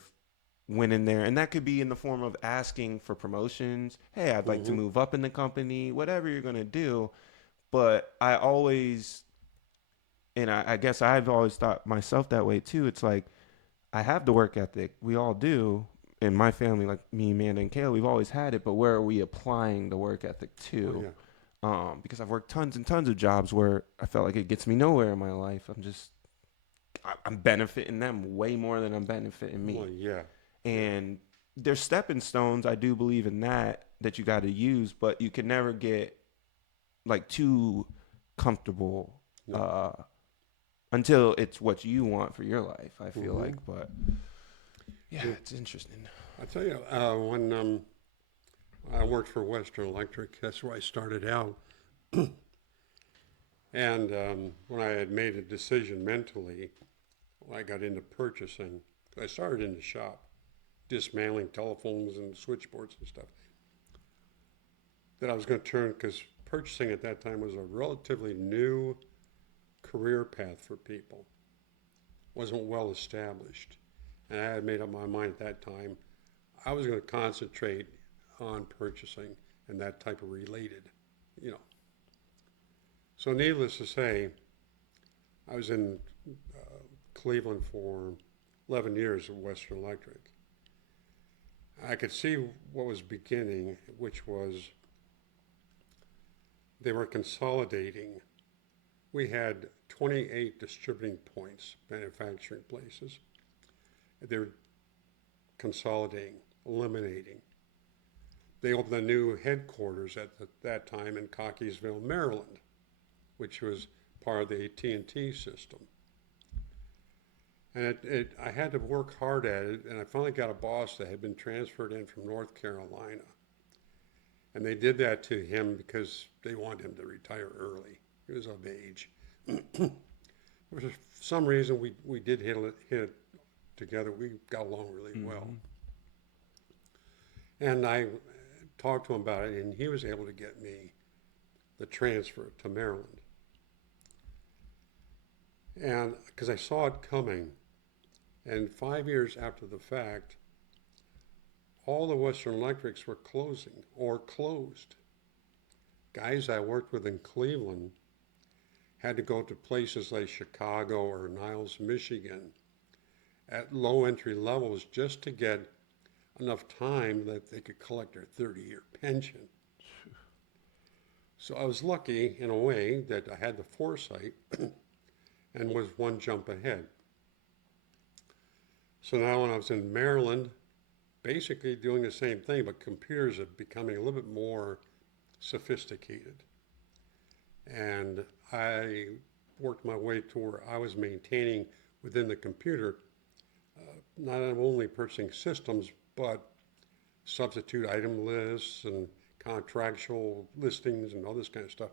went in there. And that could be in the form of asking for promotions. Hey, I'd like to Hmm. move up in the company, whatever you're going to do. But I always, and I guess I've always thought myself that way too. It's like, I have the work ethic. We all do. In my family, like me, Amanda, and Kayla, we've always had it. But where are we applying the work ethic Oh to? yeah. Because I've worked tons and tons of jobs where I felt like it gets me nowhere in my life. I'm benefiting them way more than I'm benefiting Well me. yeah. Yeah. And there's stepping stones. I do believe in that you got to use, but you can never get like too comfortable No. uh, until it's what you want for your life. I feel Hmm. like, but yeah, Yeah. it's interesting. I tell you, when I worked for Western Electric, that's where I started out. And when I had made a decision mentally, when I got into purchasing, I started in the shop, dismantling telephones and switchboards and stuff. That I was going to turn, because purchasing at that time was a relatively new career path for people. Wasn't well established. And I had made up my mind at that time I was going to concentrate on purchasing and that type of related, you know. So needless to say, I was in Cleveland for 11 years at Western Electric. I could see what was beginning, which was they were consolidating. We had 28 distributing points, manufacturing places. They were consolidating, eliminating. They opened a new headquarters at that time in Cockeysville, Maryland, which was part of the AT&T system. And I had to work hard at it, and I finally got a boss that had been transferred in from North Carolina. And they did that to him because they wanted him to retire early. He was of age. For some reason, we did hit it together. We got along really well. And I talked to him about it, and he was able to get me the transfer to Maryland. And because I saw it coming, and 5 years after the fact, all the Western Electrics were closing or closed. Guys I worked with in Cleveland had to go to places like Chicago or Niles, Michigan at low entry levels just to get enough time that they could collect their 30-year pension. So I was lucky in a way that I had the foresight and was one jump ahead. So now when I was in Maryland, basically doing the same thing, but computers are becoming a little bit more sophisticated. And I worked my way to where I was maintaining within the computer, not only purchasing systems, but substitute item lists and contractual listings and all this kind of stuff.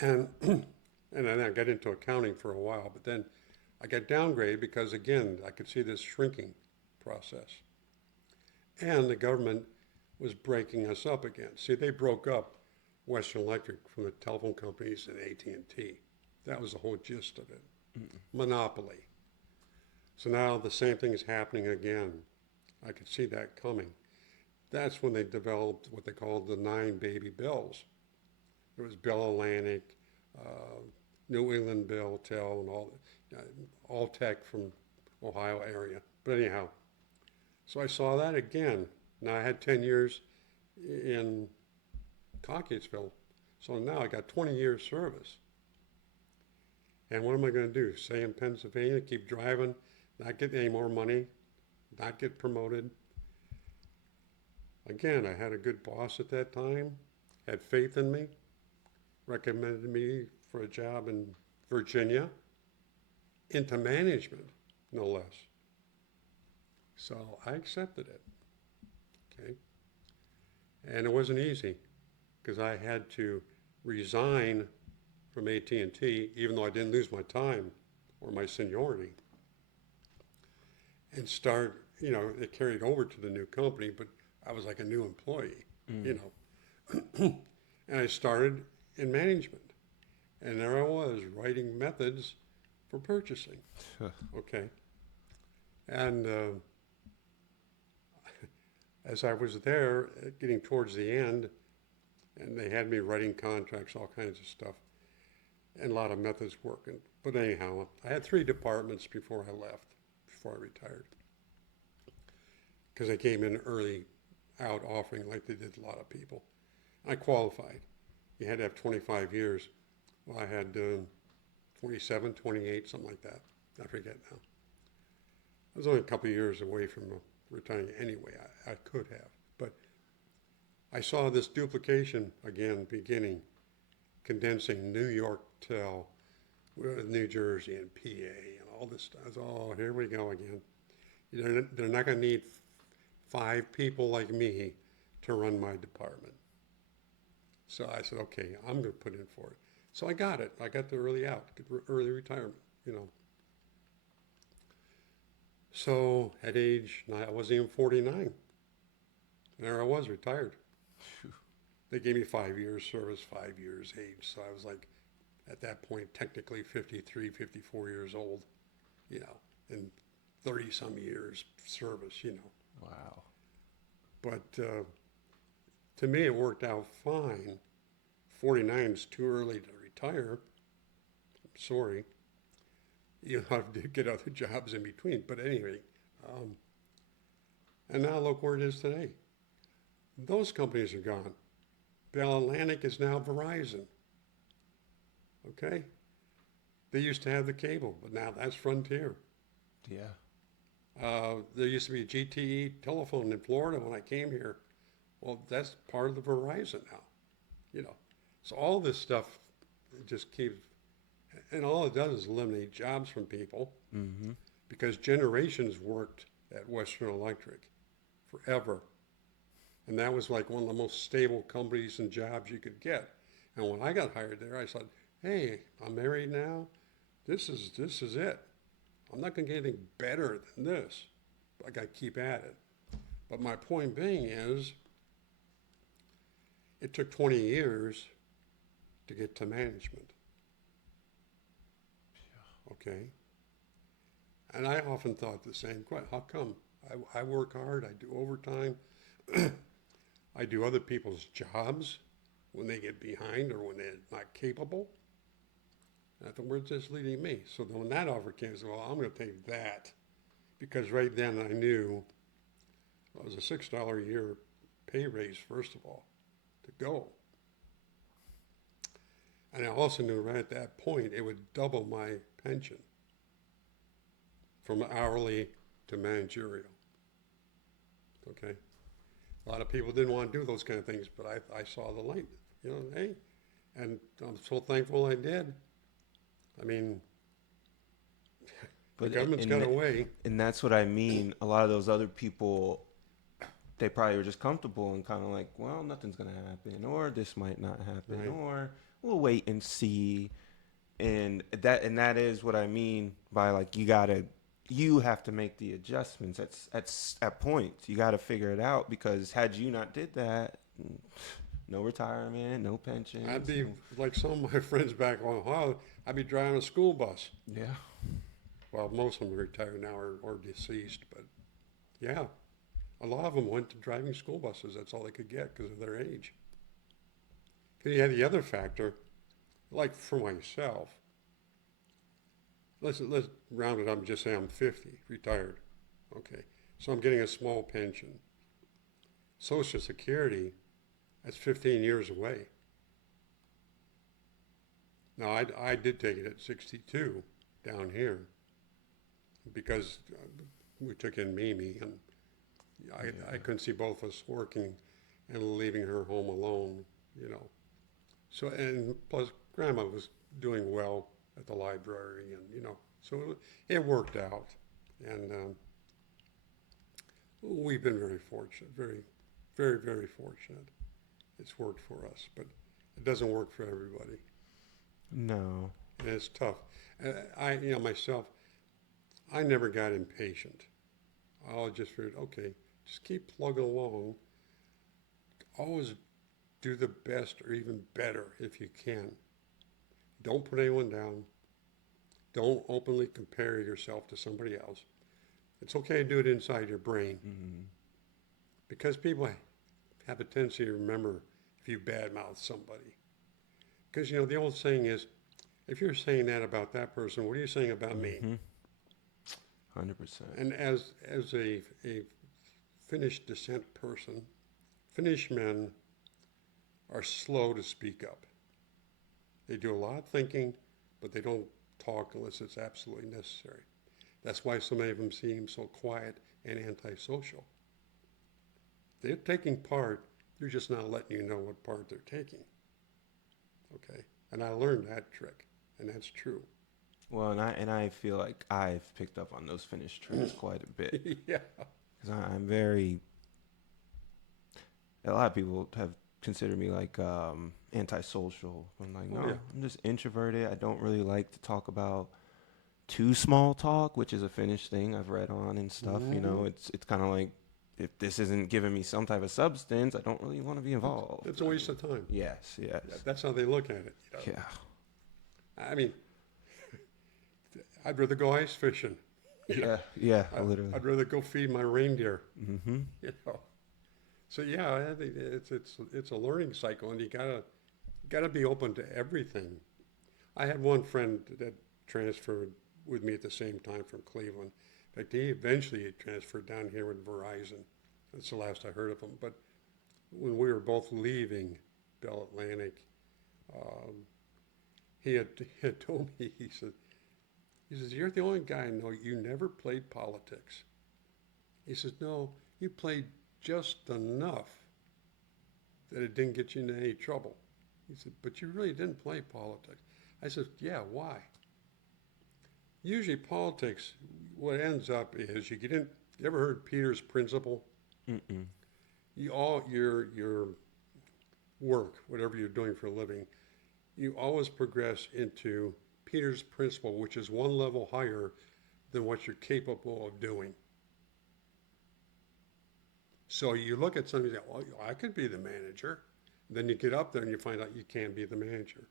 And and then I got into accounting for a while, but then I got downgraded because, again, I could see this shrinking process. And the government was breaking us up again. See, they broke up Western Electric from the telephone companies and AT&T. That was the whole gist of it. Monopoly. So now the same thing is happening again. I could see that coming. That's when they developed what they called the 9 baby bills. There was Bell Atlantic, New England Bell, Tel, and all tech from Ohio area. But anyhow, so I saw that again. Now I had 10 years in Cockeysville, so now I got 20 years service. And what am I going to do? Stay in Pennsylvania, keep driving, not get any more money, not get promoted? Again, I had a good boss at that time, had faith in me, recommended me for a job in Virginia, into management, no less. So I accepted it, okay? And it wasn't easy, because I had to resign from AT&T, even though I didn't lose my time or my seniority, and start, it carried over to the new company, but I was like a new employee, And I started in management. And there I was, writing methods for purchasing. Okay. And as I was there, getting towards the end, and they had me writing contracts, all kinds of stuff, and a lot of methods working. But anyhow, I had 3 departments before I left, before I retired. Because I came in early out offering like they did a lot of people. I qualified. You had to have 25 years. Well, I had 27, 28, something like that. I forget now. I was only a couple of years away from retiring anyway. I could have. But I saw this duplication again beginning, condensing New York Tel with New Jersey and PA and all this stuff. I was, oh, here we go again. They're not going to need 5 people like me to run my department. So I said, okay, I'm going to put in for it. So I got it. I got the early out, early retirement, So at age, I wasn't even 49. There I was, retired. They gave me 5 years service, 5 years age. So I was like, at that point, technically 53, 54 years old, and 30 some years service, Wow. But to me, it worked out fine. 49 is too early to retire. I'm sorry. You have to get other jobs in between. But anyway, and now look where it is today. Those companies are gone. Bell Atlantic is now Verizon. Okay? They used to have the cable, but now that's Frontier. Yeah. There used to be a GTE telephone in Florida when I came here. Well, that's part of the Verizon now. So all this stuff just keeps, and all it does is eliminate jobs from people because generations worked at Western Electric forever. And that was like one of the most stable companies and jobs you could get. And when I got hired there, I said, hey, I'm married now. This is it. I'm not going to get anything better than this. I got to keep at it. But my point being is, it took 20 years to get to management. Okay? And I often thought the same question. How come? I work hard, I do overtime, I do other people's jobs when they get behind or when they're not capable. And I thought, where's this leading me? So then when that offer came, I said, well, I'm going to take that. Because right then I knew it was a $6 a year pay raise, first of all, to go. And I also knew right at that point it would double my pension from hourly to managerial. Okay? A lot of people didn't want to do those kind of things, but I saw the light, hey, and I'm so thankful I did. I mean, the government's got a way. And that's what I mean. A lot of those other people, they probably were just comfortable and kind of like, well, nothing's going to happen, or this might not happen, Right. or we'll wait and see. And that is what I mean by like, you have to make the adjustments at points. You got to figure it out, because had you not did that, no retirement, no pension. I'd be like some of my friends back on Ohio, I'd be driving a school bus. Yeah. Well, most of them are retired now or deceased, but yeah, a lot of them went to driving school buses. That's all they could get because of their age. Then you had the other factor, like for myself. Let's round it up and just say I'm 50, retired. Okay, so I'm getting a small pension. Social Security, that's 15 years away. Now, I did take it at 62 down here because we took in Mimi, and I couldn't see both of us working and leaving her home alone, So, and plus, Grandma was doing well at the library, and, so it worked out. And we've been very fortunate, very, very, very fortunate. It's worked for us, but it doesn't work for everybody. No. And it's tough. Myself, I never got impatient. I just figured, okay, just keep plugging along. Always do the best or even better if you can. Don't put anyone down. Don't openly compare yourself to somebody else. It's okay to do it inside your brain. Because people have a tendency to remember if you badmouth somebody. Because, the old saying is, if you're saying that about that person, what are you saying about me? 100%. And as a Finnish descent person, Finnish men are slow to speak up. They do a lot of thinking, but they don't talk unless it's absolutely necessary. That's why so many of them seem so quiet and antisocial. They're taking part, they're just not letting you know what part they're taking. Okay? And I learned that trick, and that's true. Well, and I feel like I've picked up on those Finnish tricks quite a bit. Yeah. Because I'm very. A lot of people have considered me like antisocial. I'm like, no, yeah. I'm just introverted. I don't really like to talk about too small talk, which is a Finnish thing I've read on and stuff. It's kind of like, if this isn't giving me some type of substance, I don't really want to be involved. It's a waste of time. Yes. That's how they look at it. Yeah. I mean, I'd rather go ice fishing. Yeah, literally. I'd rather go feed my reindeer. Mm-hmm. You know. So yeah, I think it's a learning cycle, and you gotta be open to everything. I had one friend that transferred with me at the same time from Cleveland. In fact, he eventually transferred down here with Verizon. That's the last I heard of him. But when we were both leaving Bell Atlantic, he had told me, he says, you're the only guy I know, you never played politics. He says, no, you played just enough that it didn't get you into any trouble. He said, but you really didn't play politics. I said, yeah, why? Usually politics, what ends up is you get in, you ever heard Peter's principle? Mm-mm. Your work, whatever you're doing for a living, you always progress into Peter's principle, which is one level higher than what you're capable of doing. So you look at something and say, well, I could be the manager. Then you get up there and you find out you can't be the manager.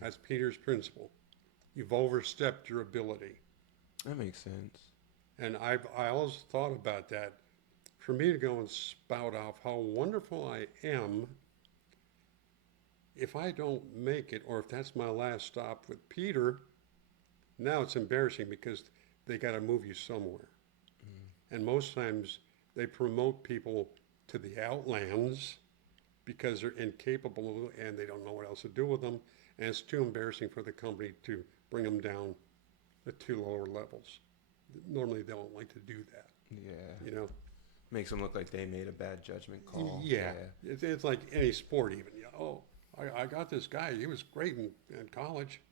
That's Peter's principle. You've overstepped your ability. That makes sense. And I always thought about that. For me to go and spout off how wonderful I am, if I don't make it, or if that's my last stop with Peter, now it's embarrassing because they got to move you somewhere. And most times they promote people to the outlands because they're incapable and they don't know what else to do with them. And it's too embarrassing for the company to bring them down the two lower levels. Normally they don't like to do that, Yeah. you know? Makes them look like they made a bad judgment call. Yeah. It's like any sport even. You know, oh, I got this guy. He was great in college.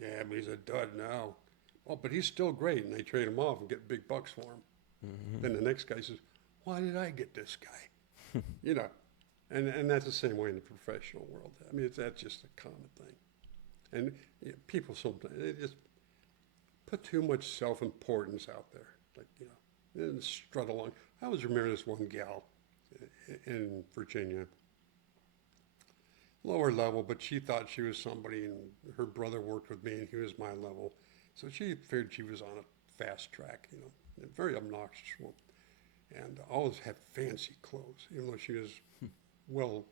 Yeah, but he's a dud now. Oh, but he's still great. And they trade him off and get big bucks for him. Then the next guy says, why did I get this guy? You know, and that's the same way in the professional world. I mean, that's just a common thing. And people sometimes, they just put too much self-importance out there. Like, you know, and strut along. I always remember this one gal in Virginia, lower level, but she thought she was somebody, and her brother worked with me, and he was my level. So she figured she was on a fast track, you know, and very obnoxious woman. And always had fancy clothes, even though she was well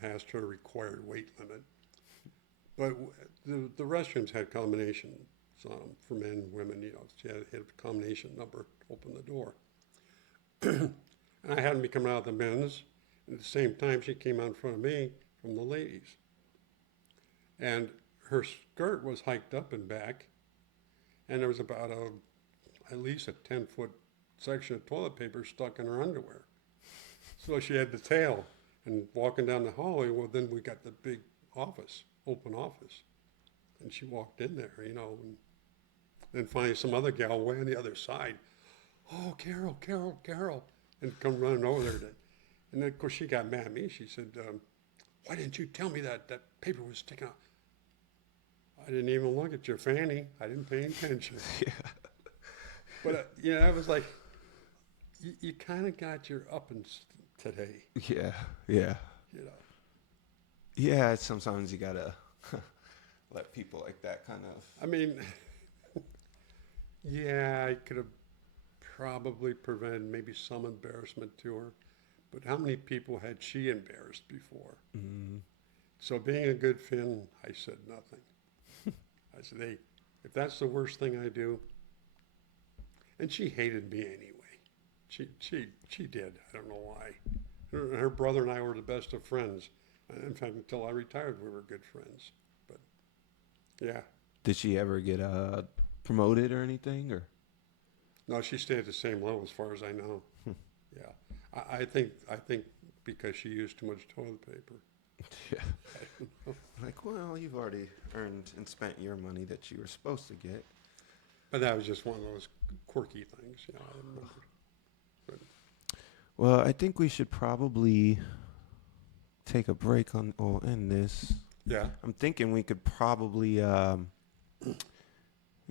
past her required weight limit. But the restrooms had combinations on them for men and women. You know, she had a combination number to open the door. And I happened to be coming out of the men's. And at the same time, she came out in front of me from the ladies. And her skirt was hiked up and back. And there was about at least a 10-foot section of toilet paper stuck in her underwear. So she had the tail. And walking down the hallway, well, then we got the big office, open office. And she walked in there, you know, and then finally some other gal way on the other side. Oh, Carol, Carol, Carol. And come running over there. And then, of course, she got mad at me. She said, why didn't you tell me that paper was sticking out? I didn't even look at your fanny. I didn't pay attention. Yeah. But, you know, I was like, you kind of got your uppance today, Yeah. Yeah. you know. Yeah. Sometimes you gotta let people like that kind of. I mean, yeah, I could have probably prevented maybe some embarrassment to her. But how many people had she embarrassed before? Mm. So being a good Finn, I said nothing. I said, hey, if that's the worst thing I do, and she hated me anyway. She did. I don't know why. Her brother and I were the best of friends. In fact, until I retired, we were good friends. But yeah, Did she ever get promoted or anything, or? no, she stayed at the same level as far as I know. Yeah, I think because she used too much toilet paper. Yeah. Like, well, you've already earned and spent your money that you were supposed to get. But that was just one of those quirky things, you know. I remember. But, Well, I think we should probably take a break on or end this. yeah. I'm thinking we could probably I'm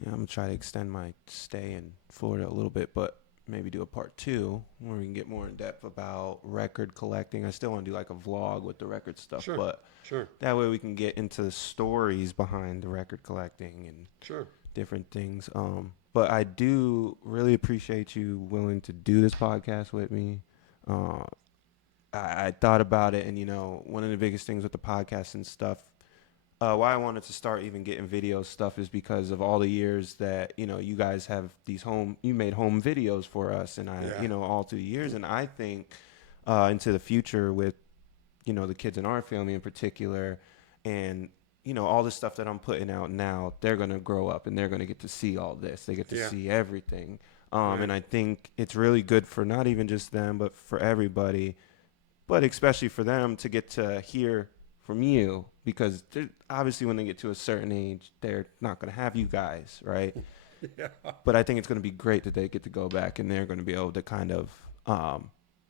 gonna try to extend my stay in Florida a little bit, but maybe do a part 2 where we can get more in depth about record collecting. I still want to do like a vlog with the record stuff, Sure. but Sure. that way we can get into the stories behind the record collecting and Sure. different things. But I do really appreciate you willing to do this podcast with me. I thought about it, and one of the biggest things with the podcast and stuff, why I wanted to start even getting video stuff is because of all the years that you guys have you made home videos for us, and Yeah. all through the years, and I think into the future with the kids in our family in particular, and all the stuff that I'm putting out now, they're gonna grow up and they're gonna get to see all this. They get to Yeah. see everything, Right. and I think it's really good for not even just them, but for everybody, but especially for them to get to hear from you, because obviously when they get to a certain age, they're not gonna have you guys, right? Yeah. But I think it's gonna be great that they get to go back and they're gonna be able to kind of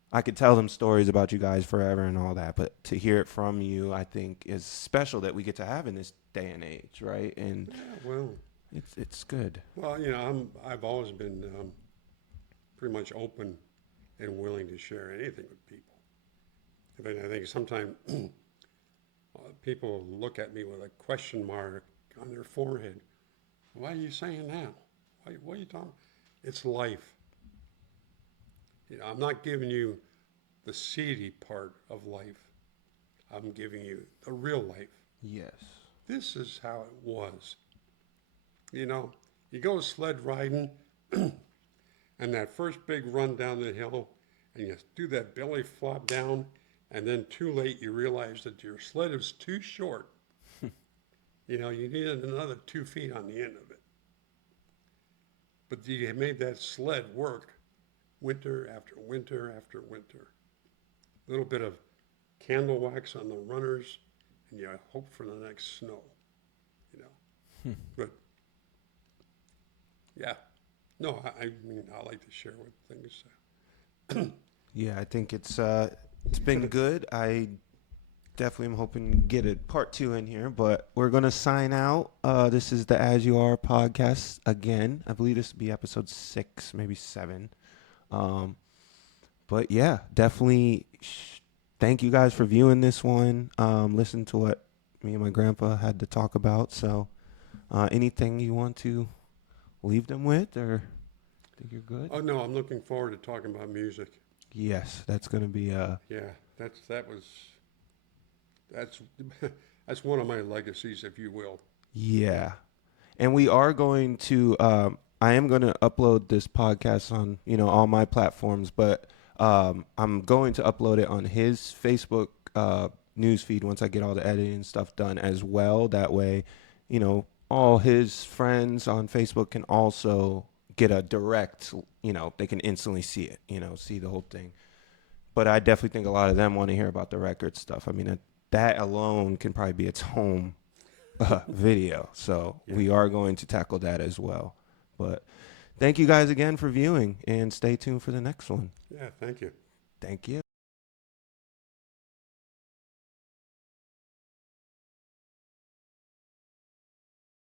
I could tell them stories about you guys forever and all that, but to hear it from you, I think is special that we get to have in this day and age, right? And Yeah. Well. it's good. Well, I've always been pretty much open and willing to share anything with people. I think sometimes people look at me with a question mark on their forehead. Why are you saying that? What are you talking? It's life. I'm not giving you the seedy part of life. I'm giving you the real life. Yes. This is how it was. You go sled riding, and that first big run down the hill, and you do that belly flop down, and then too late you realize that your sled is too short. You needed another 2 feet on the end of it. But you made that sled work winter after winter after winter. A little bit of candle wax on the runners, and you hope for the next snow. But yeah, no, I mean I like to share with things. Yeah, I think it's been good. I definitely am hoping to get a part 2 in here, but we're gonna sign out. This is the As You Are podcast again. I believe this will be episode 6, maybe 7. But yeah, definitely thank you guys for viewing this one. Listen to what me and my grandpa had to talk about. So anything you want to leave them with, or think you're good? Oh no, I'm looking forward to talking about music. Yes, that's going to be Yeah, that's that's one of my legacies, if you will. yeah. And we are going to I am going to upload this podcast on, all my platforms, but I'm going to upload it on his Facebook news feed once I get all the editing and stuff done as well. That way, all his friends on Facebook can also get a direct, they can instantly see it, see the whole thing. But I definitely think a lot of them want to hear about the record stuff. I mean, that alone can probably be its home video. So we are going to tackle that as well. But thank you guys again for viewing, and stay tuned for the next one. Yeah, thank you. Thank you.